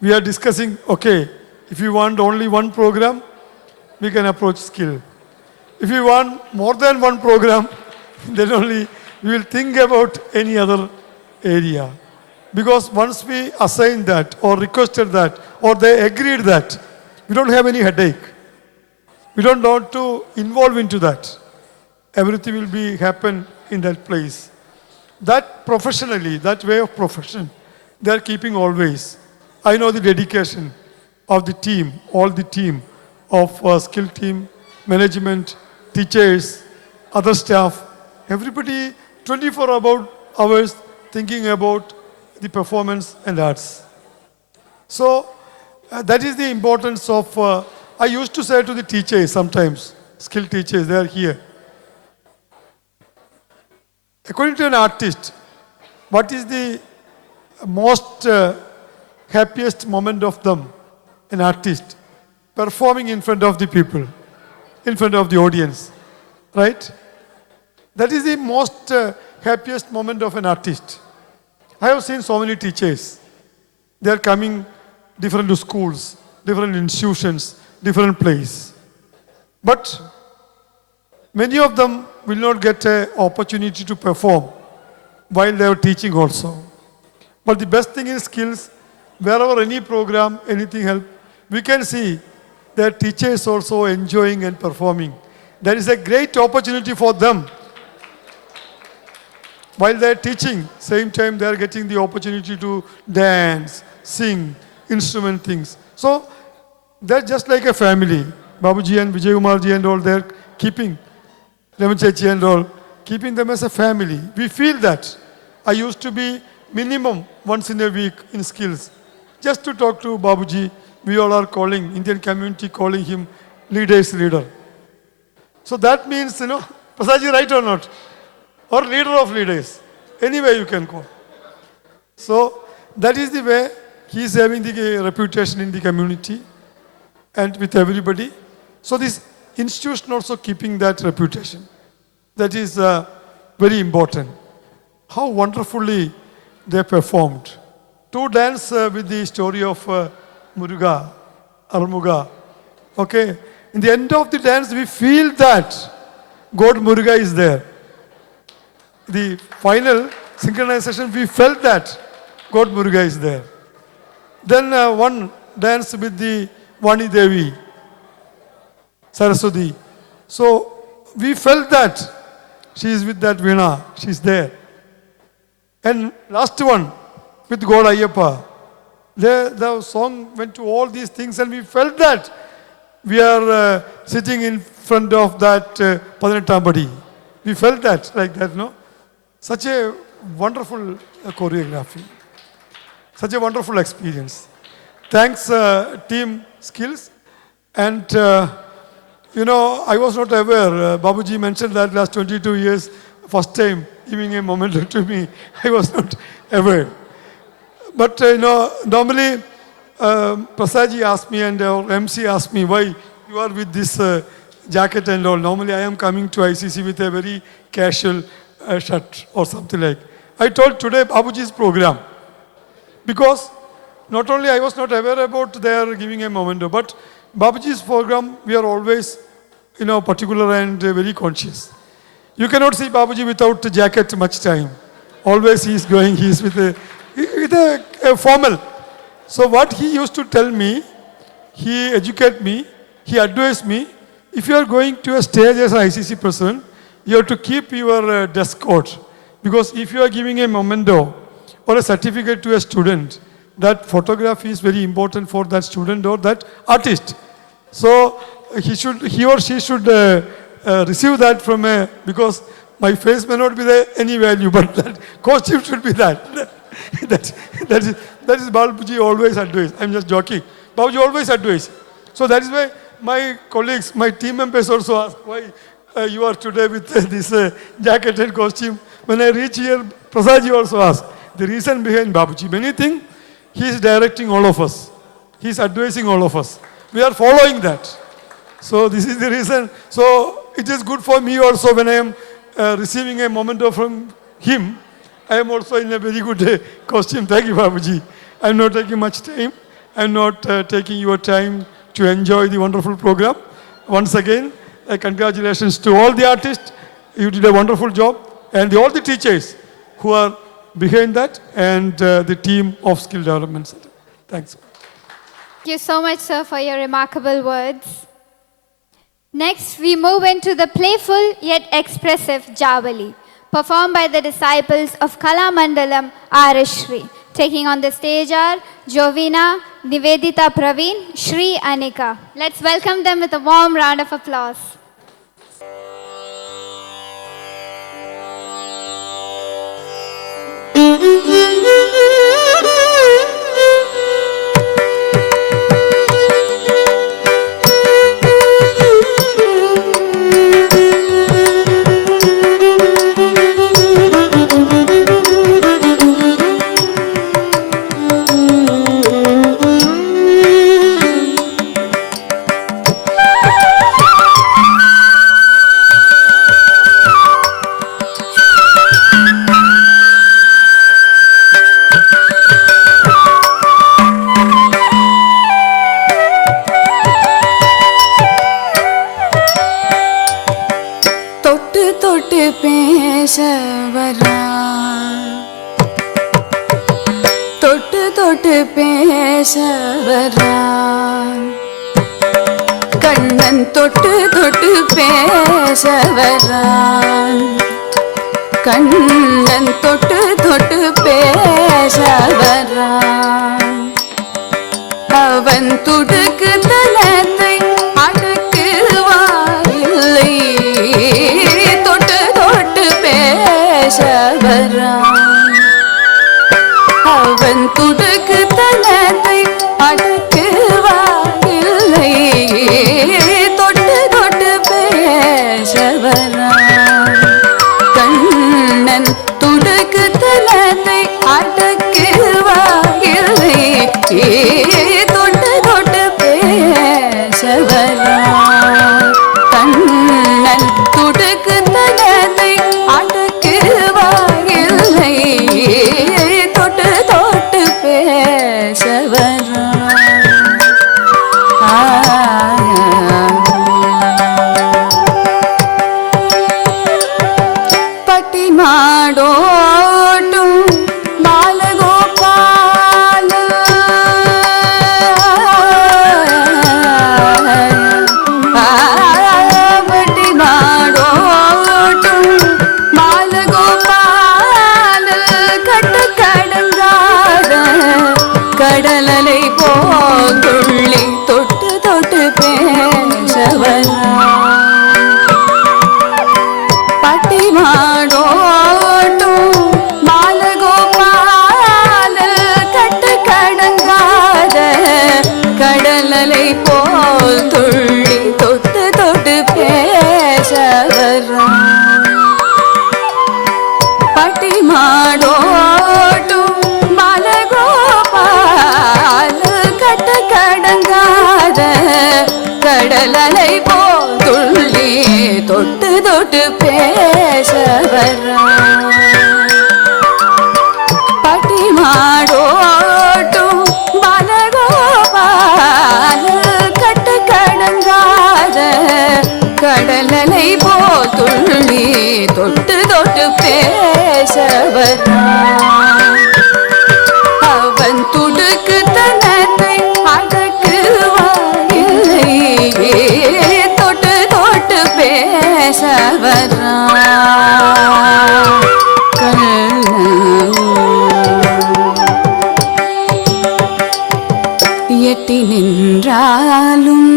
we are discussing, okay, if you want only one program, we can approach skill. If you want more than one program, then only we will think about any other area. Because once we assign that or requested that or they agreed that, we don't have any headache. We don't want to involve into that. Everything will be happen in that place. That professionally, that way of profession, they are keeping always. I know the dedication of the team, all the team of skill team, management, teachers, other staff, everybody 24 hours thinking about the performance and arts. So that is the importance of, I used to say to the teachers sometimes, skill teachers, they are here. According to an artist, what is the most happiest moment of them, an artist? Performing in front of the people, in front of the audience, right? That is the most happiest moment of an artist. I have seen so many teachers. They are coming different schools, different institutions, different places. But many of them will not get an opportunity to perform while they are teaching also. But the best thing in skills, wherever any program, anything help, we can see that teachers also enjoying and performing. That is a great opportunity for them. while they're teaching, same time they're getting the opportunity to dance, sing, instrument things. So they're just like a family. Babuji and Vijay Kumarji and all, they're keeping, Raman Chechi and all, keeping them as a family. We feel that. I used to be minimum once in a week in skills, just to talk to Babuji. We all are calling, Indian community calling him leader's leader. So that means, Prasadji, right or not? Or leader of leaders. Any way you can call. So that is the way he is having the reputation in the community and with everybody. So this institution also keeping that reputation. That is very important. How wonderfully they performed. To dance with the story of Muruga, Armuga. Okay. In the end of the dance, we feel that God Muruga is there. The final synchronization, we felt that God Muruga is there. Then one dance with the Vani Devi, Saraswati. So we felt that she is with that Veena, she is there. And last one with God Ayyappa. The song went to all these things and we felt that we are sitting in front of that Padanetambadi. We felt that like that, no? Such a wonderful choreography. Such a wonderful experience. Thanks team skills. And I was not aware. Babuji mentioned that last 22 years, first time giving a moment to me. I was not aware. But normally Prasadji asked me and MC asked me why you are with this jacket and all. Normally I am coming to ICC with a very casual shirt or something like. I told today Babuji's program. Because not only I was not aware about their giving a memento, but Babuji's program, we are always, particular and very conscious. You cannot see Babuji without a jacket much time. Always he is going, he is with a formal. So what he used to tell me, he educated me, he advised me, if you are going to a stage as an ICC person, you have to keep your dress code. Because if you are giving a memento or a certificate to a student, that photograph is very important for that student or that artist. So he or she should receive that from because my face may not be there any value, but that costume should be that. that is Babuji always advice. I'm just joking. Babuji always advice. So that is why my colleagues, my team members also ask why you are today with this jacket and costume. When I reach here, Prasadji also asked the reason behind Babuji. Many things he is directing all of us. He is advising all of us. We are following that. So this is the reason. So it is good for me also when I am receiving a memento from him. I am also in a very good costume. Thank you, Babuji. I am not taking much time. I am not taking your time to enjoy the wonderful program. Once again, congratulations to all the artists. You did a wonderful job. And all the teachers who are behind that and the team of Skill Development Center. Thanks. Thank you so much, sir, for your remarkable words. Next, we move into the playful yet expressive Javali, performed by the disciples of Kala Mandalam Arishri. Taking on the stage are Jovina, Nivedita Praveen, Shri Anika. Let's welcome them with a warm round of applause. Kannan தொட்டு தொட்டு பேசவரான் கண்ணன் தொட்டு தொட்டு பேச வரான். அவன் துடுக்கு தனத்தை அடக்குவாயில்லை. தொட்டு தொட்டு பேச வரான். அவன் துடுக்கு தனத்தை அடக்குவாயில்லை. தொட்டு தொட்டு பேச வரான். கண்ணன் துடுக்கு தனத்தை அடக்குவாயில்லை. தொட்டு தொட்டு பேச வரான். கண்ணன் துடுக்கு தனத்தை அடக்குவாயில்லை. தொட்டு தொட்டு பேச வரான். பட்டி மாடோட்டும் பாலகோபால. பட்டி மாடோட்டும் பாலகோபால. கட்டு கடங்காத கடலலை போந்துள்ளி தொட்டு தொட்டு பேச வரான். பட்டி மாடோட்டும் பாலகோபால. கட்டு கடங்காத கடலலை போல் துள்ளி தொட்டு தொட்டு பேச வரான். பட்டி மாடோட்டும் பாலகோபால. கட்டு கடங்காத கடலலை போல் துள்ளி தொட்டு தொட்டு பேச வரான். பட்டி மாடோட்டும் பாலகோபால. கட்டு கடங்காத கடலலை போல் துள்ளி தொட்டு தொட்டு பேச வரான். அவன் துடுக்கு தனத்தை அடக்குவாயில்லை. தொட்டு தொட்டு பேச வரான். கண்ணன் எட்டி நின்றாலும்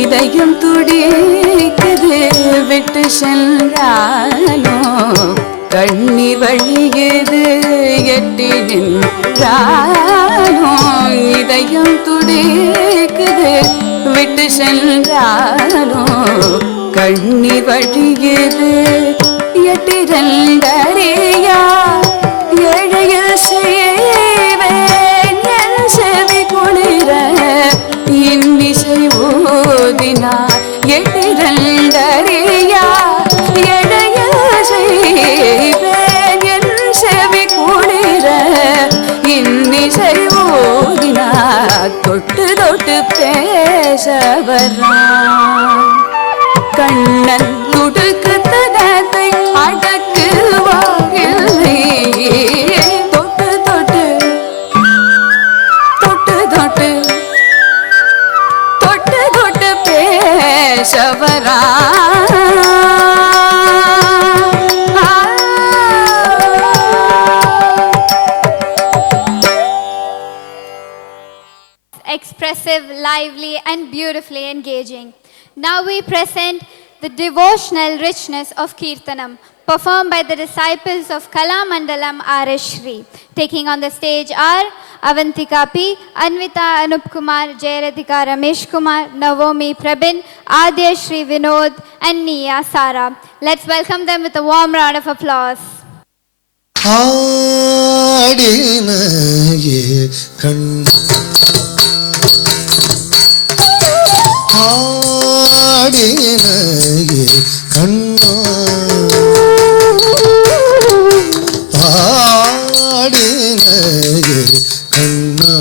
இதயம் துடிக்குது. விட்டு சென்றாலும் கண்ணீர் வழியுது. எட்டி நின்றாலும் இதயம் துடிக்குது. விட்டு சென்றாலும் கண்ணீர் வழியுது. எட்டிரண்டறியா ஏழையில் செய்வேன் என் செவி குளிர இன்னிசை ஊதினார். எட்டிரண்டறியா ஏழையில் செய்வேன் என் செவி குளிர இன்னிசை ஊதினார். தொட்டு தொட்டு பேச வரான். கண்ணன் துடுக்கு தனத்தை அடக்குவாயில்லை. தொட்டு தொட்டு தொட்டு தொட்டு தொட்டு தொட்டு பேச வரான். Expressive, lively, and beautifully engaging. Now we present the devotional richness of Kirtanam, performed by the disciples of Kalamandalam R.S. Shri. Taking on the stage are Avantika P, Anvita Anup Kumar, Jayaratika Ramesh Kumar, Navomi Prabin, Adya Shri Vinod, and Nia Sara. Let's welcome them with a warm round of applause. ஆடினையே கண் ஆடினையே கண்ணா ஆடினையே கண்ணா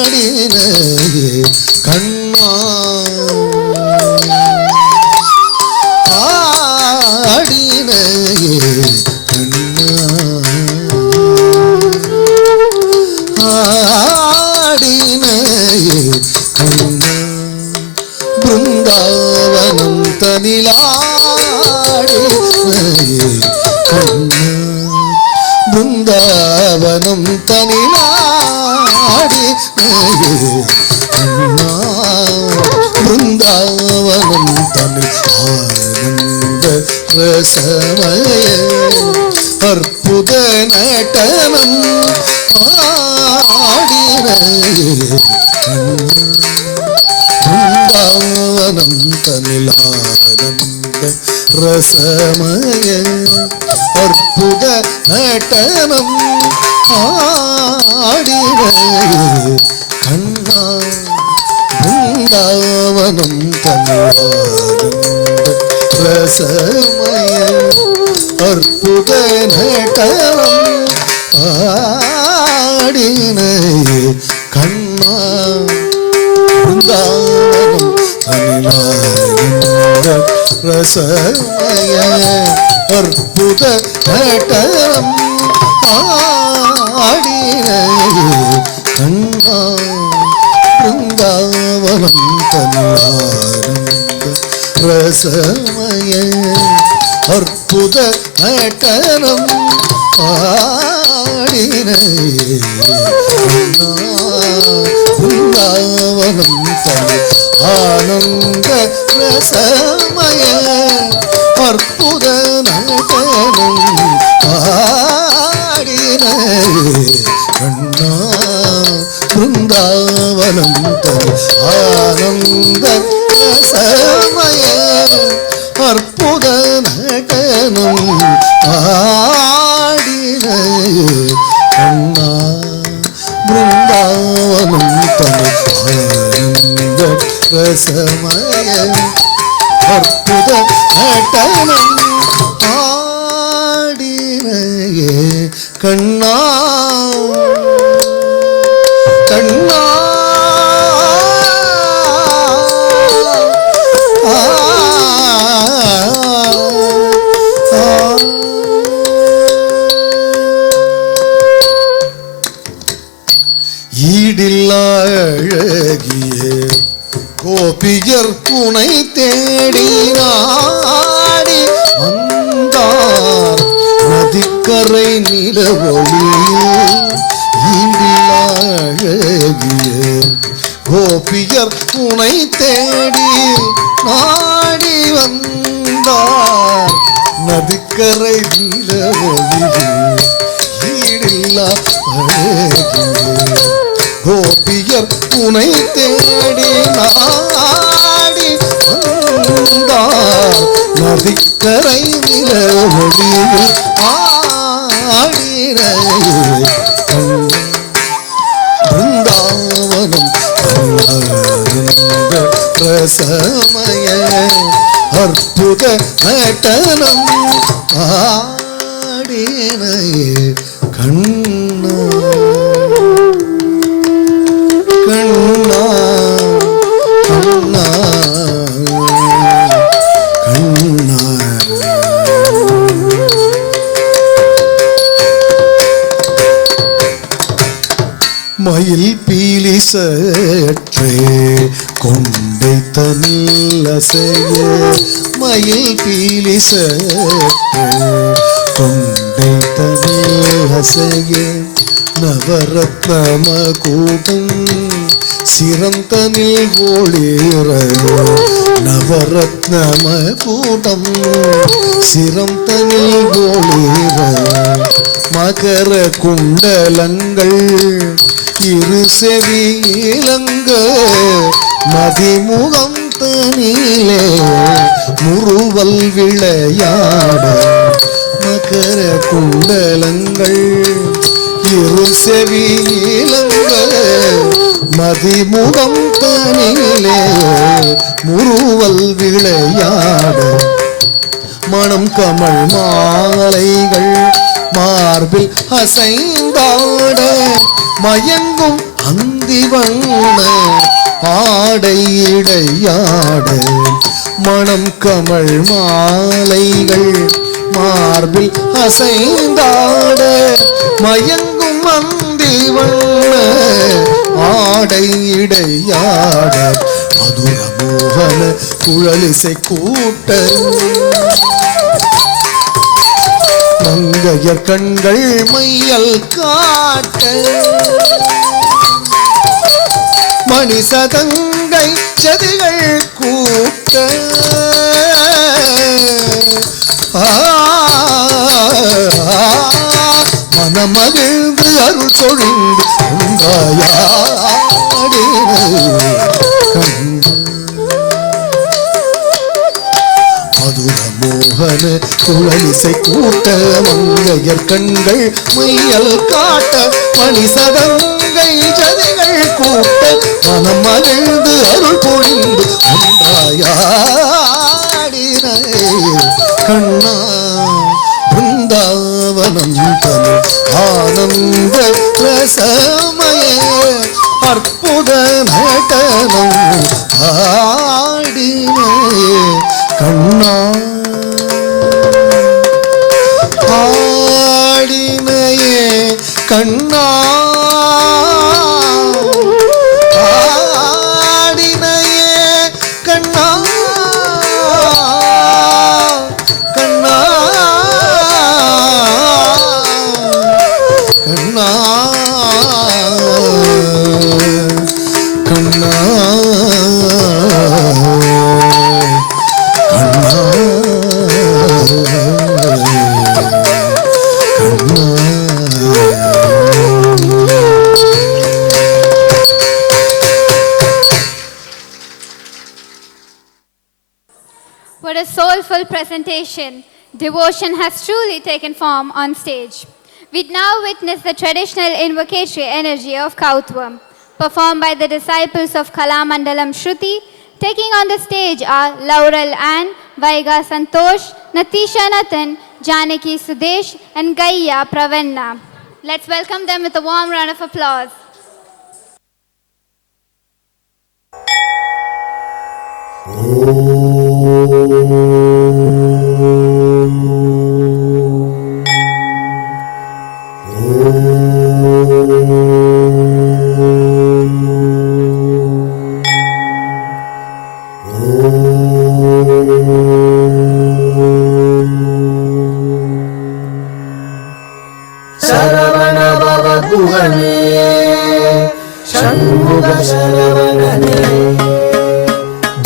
ஆடினையே கண்ணா ஆடினையே தனிலாடி பிருந்தாவனம் தனில் ஆனந்த ரசமய அற்புத நடனம் ஆடின பிருந்தாவனம் தனில் ஆனந்த ரசமய அற்புத நடனம் ஆடின கண்ணா பிருந்தாவனம் தனில் ரசமய அற்புத நடனம் ஆடின கண்ணா பிருந்தாவனம் தனில் ரசமய அற்புத நடனம் ஆடின கண்ணா பிருந்தாவனம் தனில் ரசமய அற்புத நடனம் ஆடின பிருந்தாவனம் தனில் ஆனந்த ரசமய அற்புத நடனம் ஆடின கண்ணா பிருந்தாவனம் தனில் ஆனந்த ரசமய அற்புத நடனம் ஆடின கண்ணா பிருந்தாவனம் தனில் ஆனந்த ரசமய அற்புத நடனம் ஆடின கண்ணா கண்ணா ஈடில்லா அழகிய கோபியர் துணை தேடி நாடி வந்தார் நதிக்கரை நிலவொளியில் ஈடில்லா அழகிய கோபியர் துணை தேடி நாடி வந்தார் நதிக்கரை நிலவொளியில் ஈடில்லா அழகிய கோபியர் துணை தேடி நாடி வந்தார் நதிக்கரை நிலவொளியில் ஆடின பிருந்தாவனம் ரசமய அற்புத நடனம் ஆடின கண்ணா கண்ணா கண்ணா கண்ணா மயில் பீலி சற்றே கொண்டை தனில் அசைய மயில் பீலி சற்றே கொண்டை தனில் அசைய நவரத்னம கூட்டம் சிரந்தனில் ஒளிர நவரத்னம கூட்டம் சிரந்தனில் ஒளிர மகர குண்டலங்கள் இரு செவியிலங்க மதிமுகம் தனிலே முறுவல் விளையாட மகர குண்டலங்கள் இரு செவியிலங்க மதிமுகம் தனிலே முறுவல் விளையாட மணம் கமல் மாலைகள் மார்பில் அசைந்தாட மயங்கும் அந்திவண்ண ஆடை இடையாட மணம் கமல் மாலைகள் மார்பில் அசைந்தாட மயங்கும் அந்திவண்ண ஆடை இடையாட மதுர மோகன குழலிசை கூட்ட மங்கையர் கண்கள் மையல் காட்ட மணி சதங்கை செதிகள் கூட்ட மனமகிழ்ந்து அருள் சொழிந்து ஒன்றாயாடி மதுர மோகன குழலிசை கூட்ட மங்கையர் கண்கள் மையல் காட்ட மணி சதங்கை ஜதிகள் கூட்ட மனம் மகிழ்ந்து அருள் பொழிந்து ஒன்றாயாடின கண்ணா பிருந்தாவனம் தனு ஆனந்த ரசமய அற்புத நடனம் ஆடின கண்ணா ஆடினையே கண்ணா ஆடினையே கண்ணா கண்ணா கண்ணா கண்ணா What a soulful presentation. Devotion has truly taken form on stage. We now witness the traditional invocatory energy of Kautvam, performed by the disciples of Kalamandalam Shruti. Taking on the stage are Laurel Ann, Vaiga Santosh, Natisha Nathan, Janaki Sudesh, and Gaya Pravanna. Let's welcome them with a warm round of applause.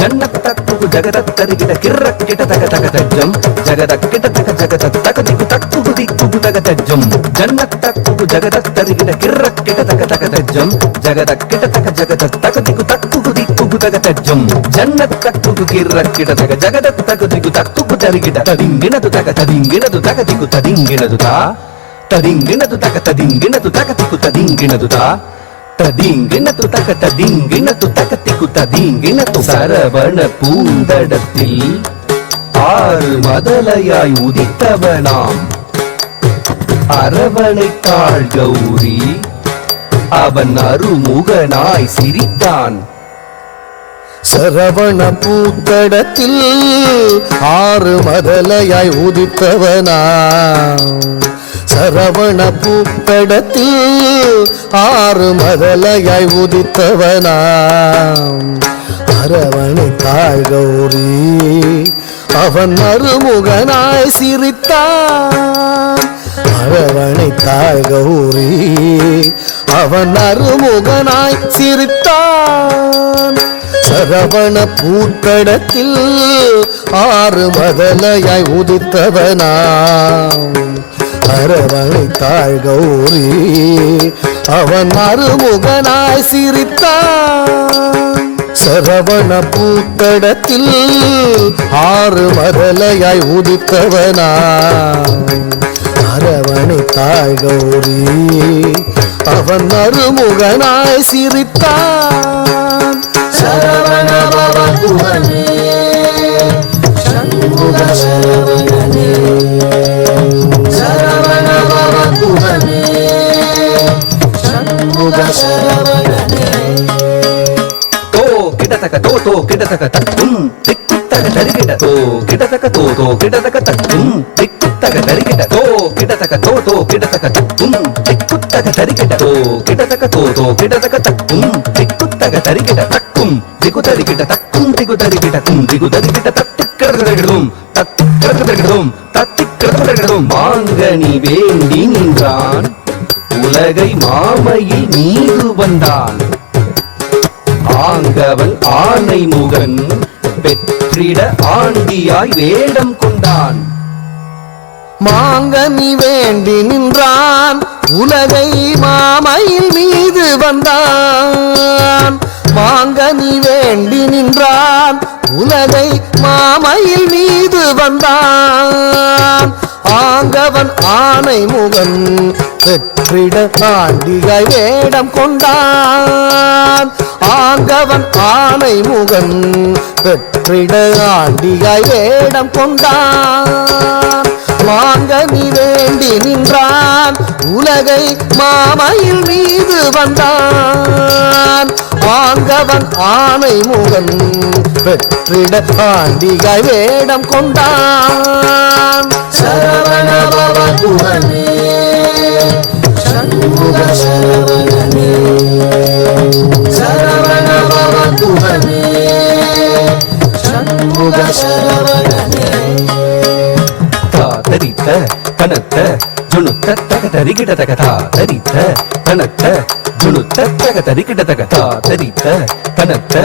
జన్నకు జగదత్తరిగిట కిర్రక్కిట తగ తగ తజ్జం జగదక్కిట తగ జగదత్తక దిగు తక్కుకు దిక్కుకు తగ తజ్జం జన్నకు జగదత్తరిగిట కిర్రక్కిట తగ తగ తజ్జం జగదక్కిట తగ జగదత్తక దిగు తక్కుకు దిక్కుకు తగ తజ్జం జన్నకు కిర్రక్కిట తగ జగదత్తక దిగు తక్కుకు తరిగిట తదింగినదు తగ తదింగినదు తగ దిగు తదింగినదు తా తదింగినదు తగ తదింగినదు తగ దిగు తదింగినదు తా ததிங்கினது தக ததிங்கினது தகத்திக்கு ததிங்கினது சரவண பூந்தடத்தில் ஆறு மதலையாய் உதித்தவனாம் அரவணைத்தாள் கௌரி அவன் அருமுகனாய் சிரித்தான் சரவண பூத்தடத்தில் ஆறு மதலையாய் உதித்தவனா சரவண பூத்தடத்தில் ஆறு மதலையாய் உதித்தவனா அரவணைத்தாள் கௌரி அவன் அருமுகனாய் சிரித்தான் அரவணைத்தாள் கௌரி அவன் அருமுகனாய் சிரித்தான் சரவண பூத்தடத்தில் ஆறு மதலையாய் உதித்தவனாம் அரவணைத்தாள் கௌரி அவன் அருமுகனாய் சிரித்தான் சரவண பூத்தடத்தில் ஆறு மதலையாய் உதித்தவனாம் அரவணைத்தாள் கௌரி அவன் அருமுகனாய் சிரித்தான் சரவண பவகுவனே சண்முக சரவணனே சரவண பவகுவனே சண்முக சரவணனே தோ கிடதக தோ கிடதக தக்கும் திக்குத்தக தரிகிட தோ கிடதக தோ கிடதக தக்கும் திக்குத்தக தரிகிட தோ கிடதக தோ கிடதக தக்கும் திக்குத்தக தரிகிட தோ கிடதக தோ கிடதக தக்கும் திக்குத்தக தரிகிட தக்கும் திகுதரிகிட தக்கும் திகுதரிகிட கும் திகுதரிகிட தத்திக்கிறதும் தத்திக்கிறதும் தத்திக்கிறதும் மாங்கனி வேண்டி நின்றான் உலகை மாமையில் மீது வந்தான் ஆங்கவன் ஆனை முகன் பெற்றிட ஆண்டியாய் வேடம் கொண்டான் மாங்கனி வேண்டி நின்றான் உலகை மாமையில் மீது வந்தான் மாங்கனி வேண்டி நின்றான் உலகை மாமையில் மீது வந்தான் ஆங்கவன் ஆனை முகன் பெற்றிட ஆண்டியாய் வேடம் கொண்டான் ஆங்கவன் ஆனை முகன் பெற்றிட ஆண்டியாய் வேடம் கொண்டான் மாங்கனி வேண்டி நின்றான் உலகை மாமையில் மீது வந்தான் ஆங்கவன் ஆனை முகன் பெற்றிட ஆண்டியாய் வேடம் கொண்டான் சரவண பவ குஹனே சண்முக சரவணனே சரவண பவ குஹனே சண்முக சரவணனே தரித்த கனத்த ஜுணுத்த தக தரிகிட தகதா தரித்த கனத்த ஜுணுத்த தக தரிகிட தகதா தரித்த கனத்த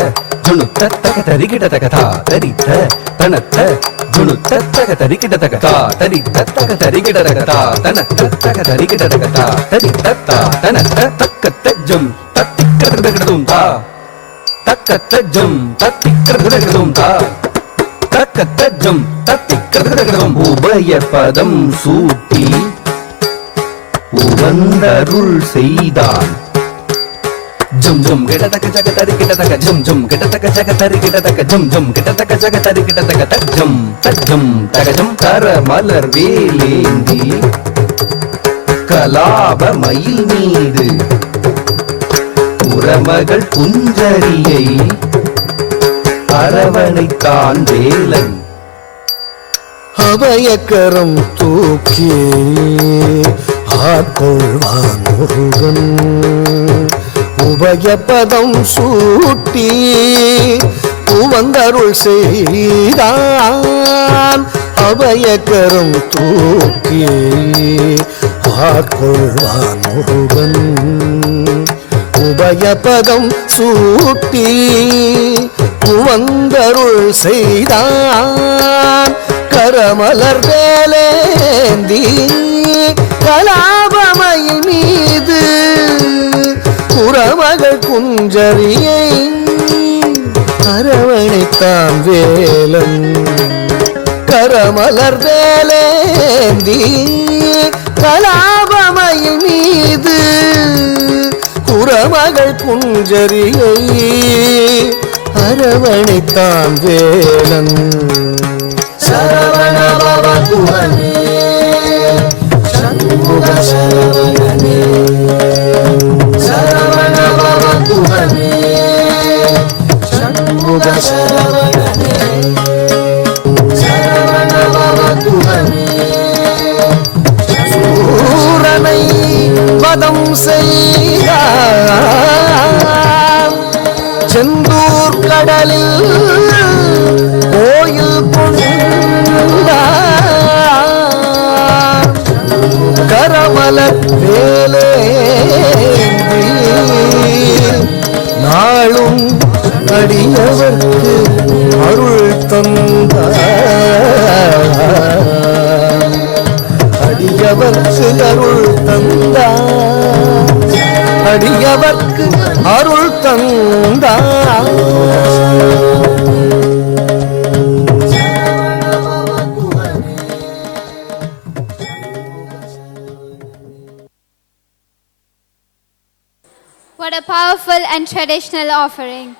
ஜுணுத்த தக தரிகிட தகதா தரித்த கனத்த ஜுணுத்த தக தரிகிட தகதா தரித்த தக தரிகிட தகதா தனத்த தக தரிகிட தகதா தரித்த தனத்த தக்கத்த ஜம் தத்திக்கிறதும் தா தக்கத்த ஜம் தத்திக்கிறதும் தா தக்கத்த ஜம் தத்திக்கிறதும் உபய பதம் சூட்டி உவந்தருள் செய்தான் ஜம் ஜம் கிடதக ஜக தரி கிடதக ஜம் ஜம் கிடதக ஜக தரி கிடதக ஜம் ஜம் கிடதக ஜக தரி கிடதக தஜம் தஜம் தகஜம் கர மலர் வேலேந்தி கலாப மயில் மீது புறமகள் குஞ்சரியை அரவணைத்தான் வேலன் அபயக்கரம் தூக்கி ஆட்கொள்வான் முருகன் உபயபதம் சூட்டி உவந்தருள் செய்தான் அபயக்கரம் தூக்கி ஆட்கொள்வான் முருகன் உபயபதம் சூட்டி உவந்தருள் செய்தான் கரமலர் வேலேந்தி கலாபமயில் மீது புறமகள் குஞ்சரியை அரவணைத்தான் வேலன் கரமலர் வேலேந்தி கலாபமயில் மீது புறமகள் குஞ்சரியை அரவணைத்தான் வேலன் சரவண பவ குஹனே சண்முக சரவணனே சரவண பவ குஹனே சண்முக சரவணனே சரவண பவ குஹனே சூரனை வதம் செய்தான் செந்தூர் கடலில் கோயில் கொண்டான் கரமலர் வேலேந்தி நாளும் அடியவர்க்கு அருள் தந்தார் அடியவர்க்கு அருள் தந்தார் அடியவர்க்கு அருள் தந்தார் What a powerful and traditional offering.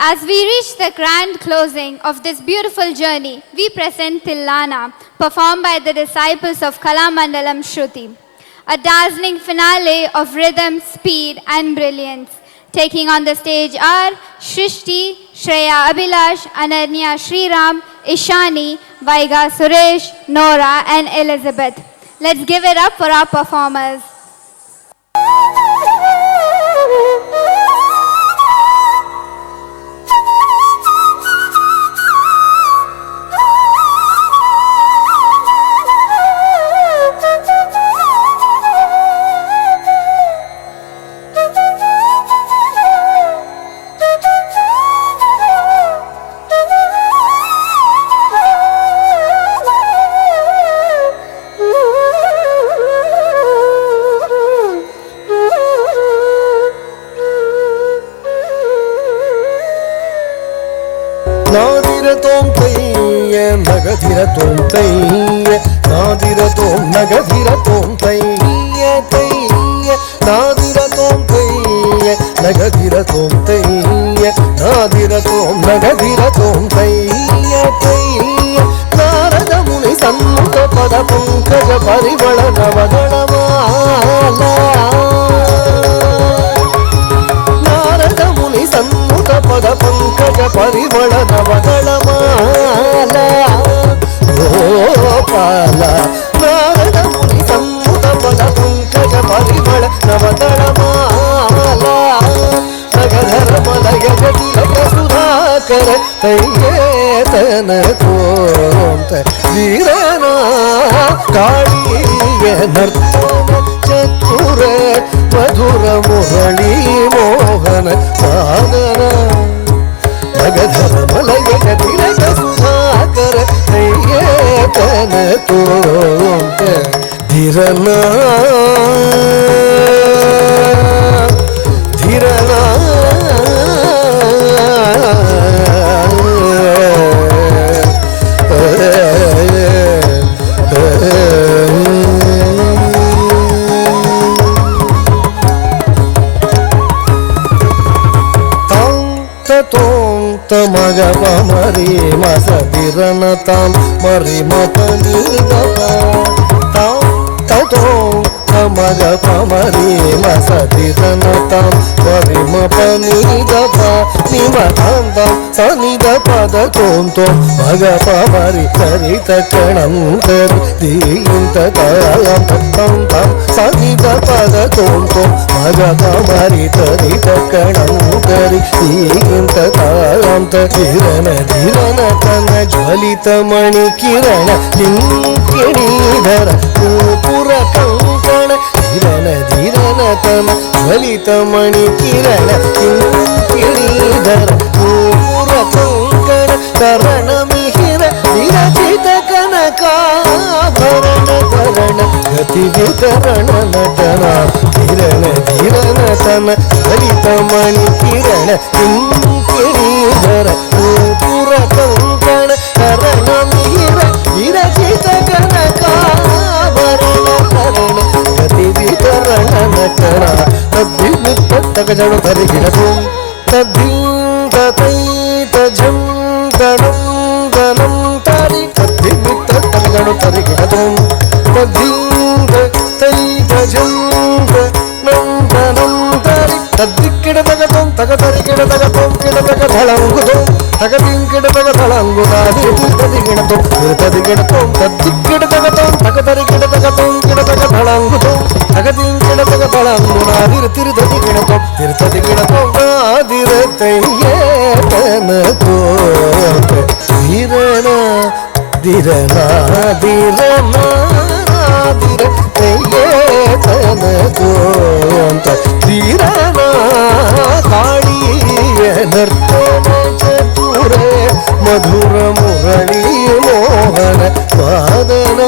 As we reach the grand closing of this beautiful journey, we present Tillana, performed by the disciples of Kalamandalam Shruti. A dazzling finale of rhythm, speed and brilliance. Taking on the stage are Shrishti, Shreya Abhilash, Ananya Shriram, Ishani, Vaiga Suresh, Nora and Elizabeth. Let's give it up for our performers. தோம் தைய நகதிர தோம் தைய நாதிர தோம் நகதிர தோம் தைய தைய நாதிர தோம் தைய நகதிர தோம் தைய நாதிர தோம் நகதிர தோம் தைய தைய நாரத முனி சண்முக பத பங்கஜ பரிமள நவதளமாலா ನಾರದ ಮುನಿ ಸನ್ಮುಖ ಪದ ಪಂಕಜ ಪರಿಮಳ ನವದಳಮಾಲ ಗೋಪಾಲ ನಾರದ ಮುನಿ ಸನ್ಮುಖ ಪದ ಪಂಕಜ ಪರಿಮಳ ನವದಳಮಾಲ ನಗಧರ ಮಲಯ ಗತಿಲಕ ಸುಧಾಕರ ತಯ್ಯೇತನ ಕೋಂತ ವೀರನ ಕಾಳಿಯ ನರ್ತನ ಚತುರ ಮಧುರ ಮುರಳಿ ಮೋಹನ ಸಾಧನ ನಗಧರ ಮಲಯ ಗತಿಲಕ ಸುಧಾಕರ ತಯ್ಯೇತನ ಕೋಂತ ಧಿರನ ಧಿರನ ಮಗ ಮರಿ ಮಸ ಬಿರನ ತಾಂ ಮರಿ ಮಪನಿ ಗಪ ತಾಂ ತತೋ ಮಗ ಮರಿ ಮಸ ಬಿರನ ತಾಂ ಮರಿ ಮಪನಿ ಗಪ ನಿಮ ತಾಂ ಸನಿದ ಪದ ತೋಂತೋ ಮಗ ಮರಿ ಸರಿತ ಕಣಂತರಿ ದೀಂತ ತಾಂ ತಂ ತಾಂ ಸನಿದ ಪದ ತೋಂತೋ ಮಗ ಮರಿ ಸರಿತ ಕಣಂತರಿ ದೀಂತ ತಾಂ ಧಿರನ ಧಿರನ ತನ ಜ್ವಲಿತ ಮಣಿ ಕಿರಣ ಕಿಣೀಧರ ಪುರ ಕಂಕಣ ಧಿರನ ಧಿರನ ತನ ಜ್ವಲಿತ ಮಣಿ ಕಿರಣ ಕಿಣೀಧರ ಪುರ ಕಂಕಣ ಕರಣ ಮಿಹಿರ ವಿರಚಿತ ಕನಕಾಭರಣ ಕರಣ ಗತಿ ವಿತರಣ ನಟನ ಧಿರಣ ಧಿರನ ತನ ಜ್ವಲಿತ ಮಣಿ ಕಿರಣ ಕಿಣೀಧರ ಪುರ ಕಂಕಣ ಕರಣ ಮಿಹಿರ ವಿರಚಿತ ಕನಕಾಭರಣ ಕರಣ ಗತಿ ವಿತರಣ ನಟನ ತದ್ವಿಮಿತ್ತ ತಗಜಡು ಧರಿಗಿಡದು ತದ್ವಿಂತ ತೈತ ಝಂ ಗಣಂ ಗಣಂ ತಾರಿ ತದ್ವಿಮಿತ್ತ ತಗಜಡು ಧರಿಗಿಡದು ತದ್ವಿಂತ ತೈತ ಝಂ ಗಣಂ ಗಣಂ ತಾರಿ ತದ್ದಿಕ್ಕಿಡ ತಗತೋಂ ತಗತರಿ ಕಿಡ ತಗತೋಂ ಕಿಡ ತಗ ಧಳಂಗುದೋಂ ತಗದಿಂ ಕಿಡ ತಗ ಧಳಂಗುದಾದಿ ತದಿ ಗಿಡತೋಂ ತದಿ ಗಿಡತೋಂ ತದ್ದಿಕ್ಕಿಡ ತಗತೋಂ ತಗತರಿ ಕಿಡ ತಗತೋಂ ಕಿಡ ತಗ ಧಳಂಗುದೋಂ ತಗದಿಂ ಕಿಡ ತಗ ಧಳಂಗುದಾದಿ ತಿರುದದಿ ಗಿಡತೋಂ ತಿರುತದಿ ಗಿಡತೋಂ ಆದಿರ ತಯ್ಯೇತನ ಕೋತ ಧೀರನ ಧಿರನ ಧಿರನ ಧಿರ ತಯ್ಯೇತನ ಕೋತ ಧೀರನ ಕಾಳಿಯ ನರ್ತನ ಚತುರ ಮಧುರ ಮುರಳಿ ಮೋಹನ ವಾದನ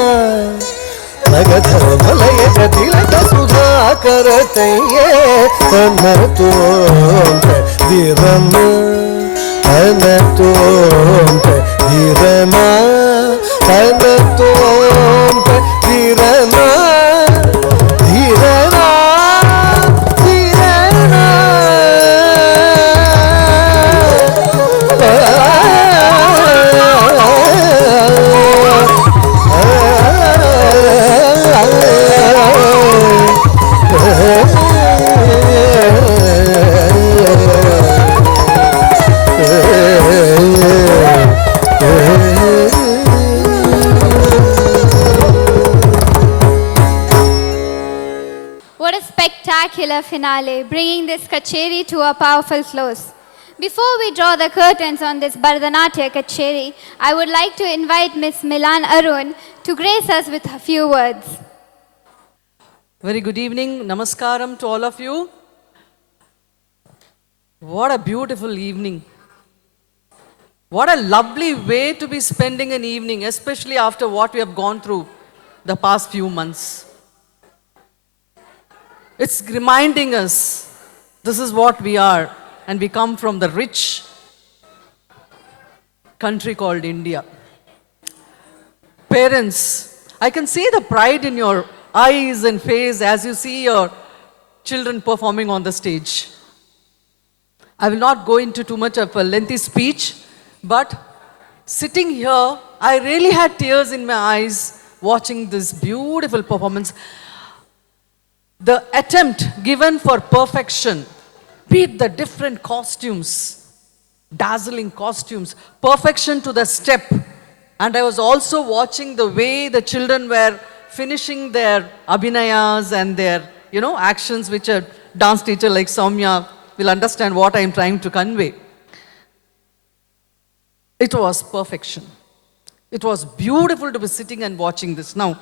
ನಗಧರ ಮಲಯ ಜತಿಲಕ ಸುಧಾಕರ ತಯ್ಯೇತನ ತೋಂತ ಧಿರನ ತನ ತೋಂತ ಧಿರನ ತನ ತೋಂತ ಧಿರನ ಧಿರನ What a spectacular finale, bringing this kacheri to a powerful close. Before we draw the curtains on this Bharatanatyam kacheri, I would like to invite Miss Milan Arun to grace us with a few words. Very good evening. Namaskaram to all of you. What a beautiful evening. What a lovely way to be spending an evening, especially after what we have gone through the past few months. It's reminding us this is what we are, and we come from the rich country called India. Parents, I can see the pride in your eyes and face as you see your children performing on the stage. I will not go into too much of a lengthy speech, but sitting here, I really had tears in my eyes watching this beautiful performance. The attempt given for perfection, be it the different costumes, dazzling costumes, perfection to the step. And I was also watching the way the children were finishing their abhinayas and their, actions, which a dance teacher like Soumya will understand what I am trying to convey. It was perfection. It was beautiful to be sitting and watching this. Now,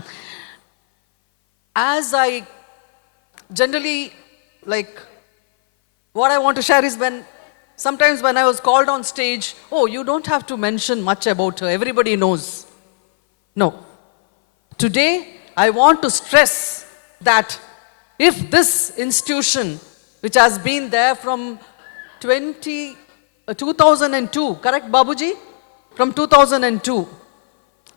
as I generally, what I want to share is sometimes when I was called on stage, oh, you don't have to mention much about her, everybody knows. No. Today, I want to stress that if this institution, which has been there from 2002, correct, Babuji? From 2002.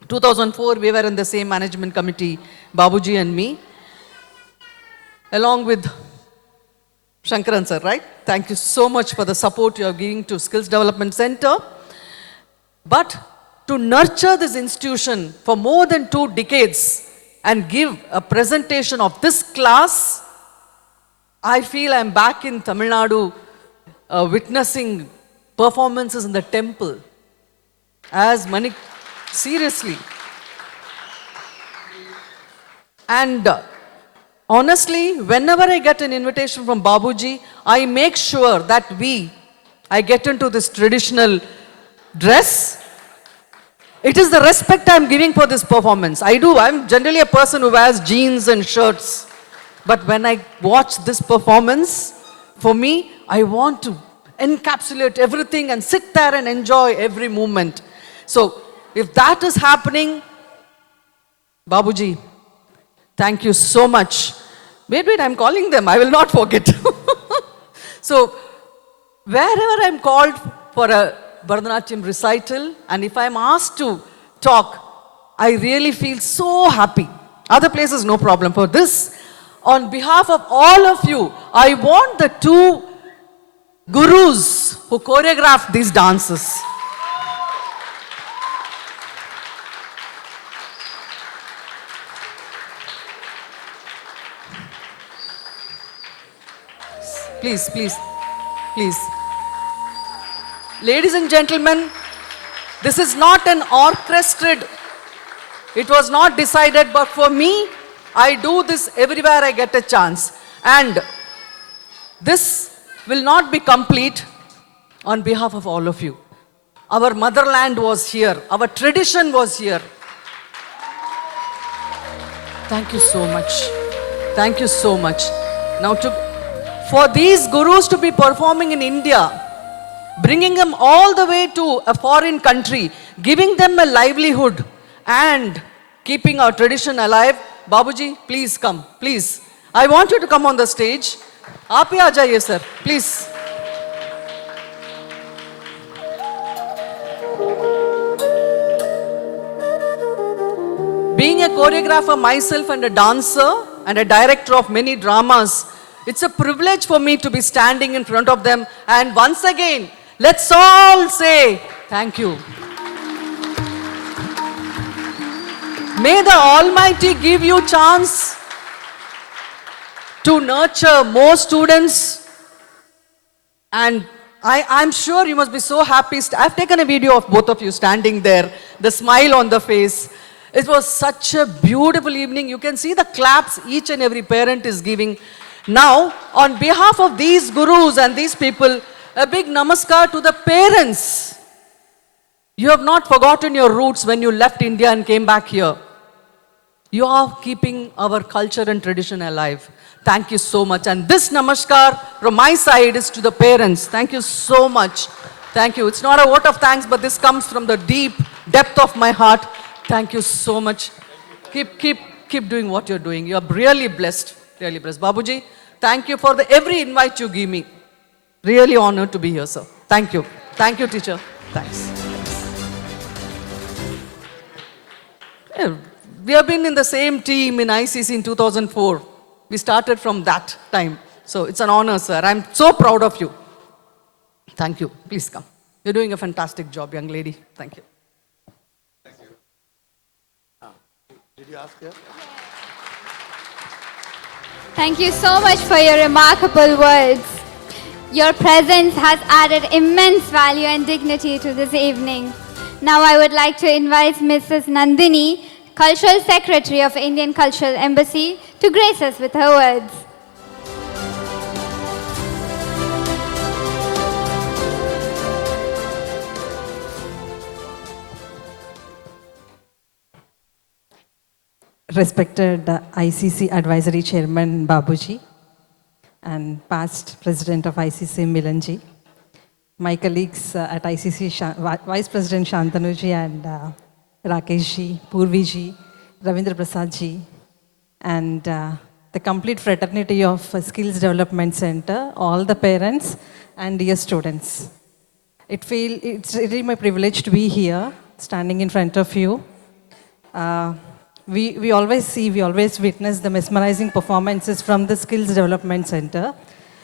2004, we were in the same management committee, Babuji and me, along with Shankaran sir, right? Thank you so much for the support you are giving to Skills Development Center. But to nurture this institution for more than 2 decades and give a presentation of this class, I feel I'm back in Tamil Nadu witnessing performances in the temple. Seriously. And honestly, whenever I get an invitation from Babuji, I make sure that I get into this traditional dress. It is the respect I'm giving for this performance. I'm generally a person who wears jeans and shirts. But when I watch this performance, for me, I want to encapsulate everything and sit there and enjoy every moment. So, if that is happening, Babuji, thank you so much. Wait, I'm calling them. I will not forget. So, wherever I'm called for a Bharatanatyam recital, and if I'm asked to talk, I really feel so happy. Other places, no problem. For this, on behalf of all of you, I want the 2 gurus who choreographed these dances. Please. Ladies and gentlemen, this is not an orchestrated, it was not decided, but for me, I do this everywhere I get a chance. And this will not be complete on behalf of all of you. Our motherland was here, our tradition was here. Thank you so much. Thank you so much. Now, for these gurus to be performing in India, bringing them all the way to a foreign country, giving them a livelihood and keeping our tradition alive, Babuji, please come, please. I want you to come on the stage. Aap hi aa jaiye, sir, please. Being a choreographer myself and a dancer and a director of many dramas, it's a privilege for me to be standing in front of them. And once again, let's all say thank you. May the Almighty give you chance to nurture more students. And I'm sure you must be so happy. I've taken a video of both of you standing there, the smile on the face. It was such a beautiful evening. You can see the claps each and every parent is giving. Now, on behalf of these gurus and these people, a big namaskar to the parents. You have not forgotten your roots when you left India and came back here. You are keeping our culture and tradition alive. Thank you so much. And this namaskar from my side is to the parents. Thank you so much. Thank you. It's not a vote of thanks, but this comes from the deep depth of my heart. Thank you so much. Keep doing what you're doing. You're really blessed. Really blessed. Babuji, thank you for every invite you give me. Really honored to be here, sir. Thank you. Thank you, teacher. Thanks. Yeah, we have been in the same team in ICC in 2004. We started from that time. So it's an honor, sir. I'm so proud of you. Thank you. Please come. You're doing a fantastic job, young lady. Thank you. Thank you so much for your remarkable words. Your presence has added immense value and dignity to this evening. Now I would like to invite Mrs. Nandini, Cultural Secretary of Indian Cultural Embassy, to grace us with her words. Respected ICC Advisory Chairman Babuji and past President of ICC Milanji, my colleagues at ICC Vice President Shantanuji and Rakeshji, Purviji, Ravindra Prasadji, and the complete fraternity of Skills Development Center, all the parents and dear students. It's really my privilege to be here, standing in front of you. We always witness the mesmerizing performances from the Skills Development Center.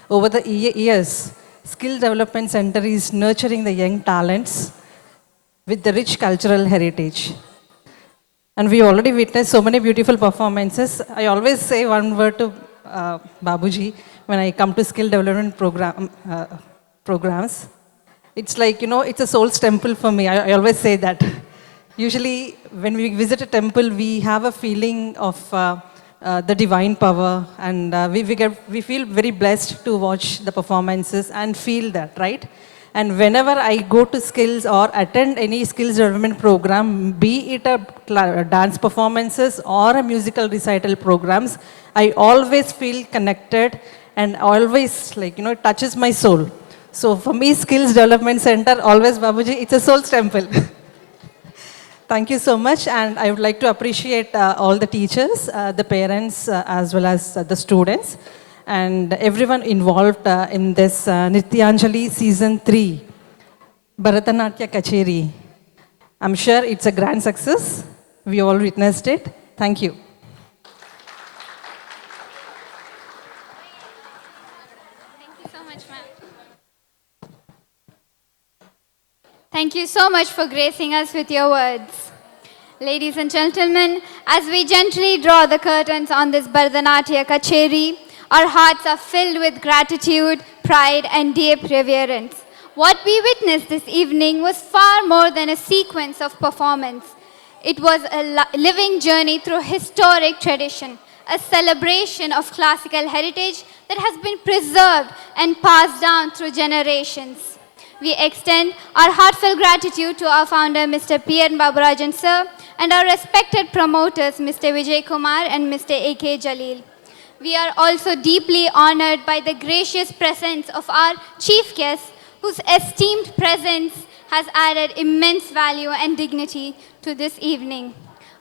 Over the years, Skills Development Center is nurturing the young talents with the rich cultural heritage. And we already witnessed so many beautiful performances. I always say one word to Babuji when I come to skill development programs. It's like, it's a soul's temple for me. I always say that. Usually, when we visit a temple, we have a feeling of the divine power, and we feel very blessed to watch the performances and feel that, right? And whenever I go to skills or attend any skills development program, be it a dance performances or a musical recital programs, I always feel connected and always, it touches my soul. So for me, Skills Development Center, always Babuji, it's a soul's temple. Thank you so much, and I would like to appreciate all the teachers, the parents, as well as the students, and everyone involved in this Nrityanjali Season 3, Bharatanatyam Kacheri. I'm sure it's a grand success. We all witnessed it. Thank you. Thank you so much, ma'am. Thank you so much for gracing us with your words. Ladies and gentlemen, as we gently draw the curtains on this Bharatanatyam Kacheri, our hearts are filled with gratitude, pride, and deep reverence. What we witnessed this evening was far more than a sequence of performance. It was a living journey through historic tradition, a celebration of classical heritage that has been preserved and passed down through generations. We extend our heartfelt gratitude to our founder, Mr. P. N. Baburajan sir, and our respected promoters, Mr. Vijay Kumar and Mr. A.K. Jalil. We are also deeply honored by the gracious presence of our chief guest, whose esteemed presence has added immense value and dignity to this evening.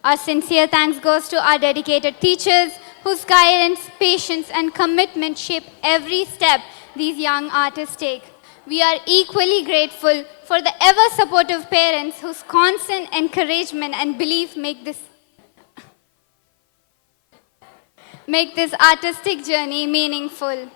Our sincere thanks goes to our dedicated teachers, whose guidance, patience, and commitment shape every step these young artists take. We are equally grateful for the ever-supportive parents whose constant encouragement and belief make this artistic journey meaningful.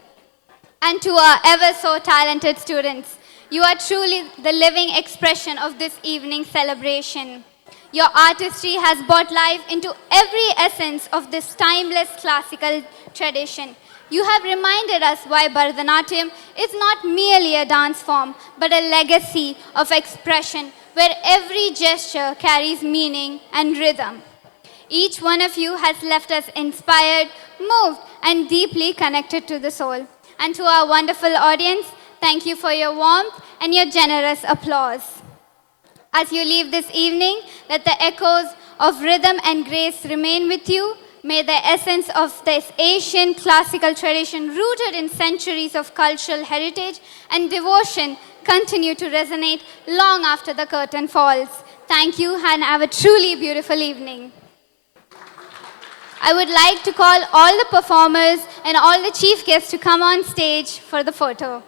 And to our ever-so-talented students, you are truly the living expression of this evening's celebration. Your artistry has brought life into every essence of this timeless classical tradition. You have reminded us why Bharatanatyam is not merely a dance form, but a legacy of expression where every gesture carries meaning and rhythm. Each one of you has left us inspired, moved, and deeply connected to the soul. And to our wonderful audience, thank you for your warmth and your generous applause. As you leave this evening, let the echoes of rhythm and grace remain with you. May the essence of this Asian classical tradition rooted in centuries of cultural heritage and devotion continue to resonate long after the curtain falls. Thank you and have a truly beautiful evening. I would like to call all the performers and all the chief guests to come on stage for the photo.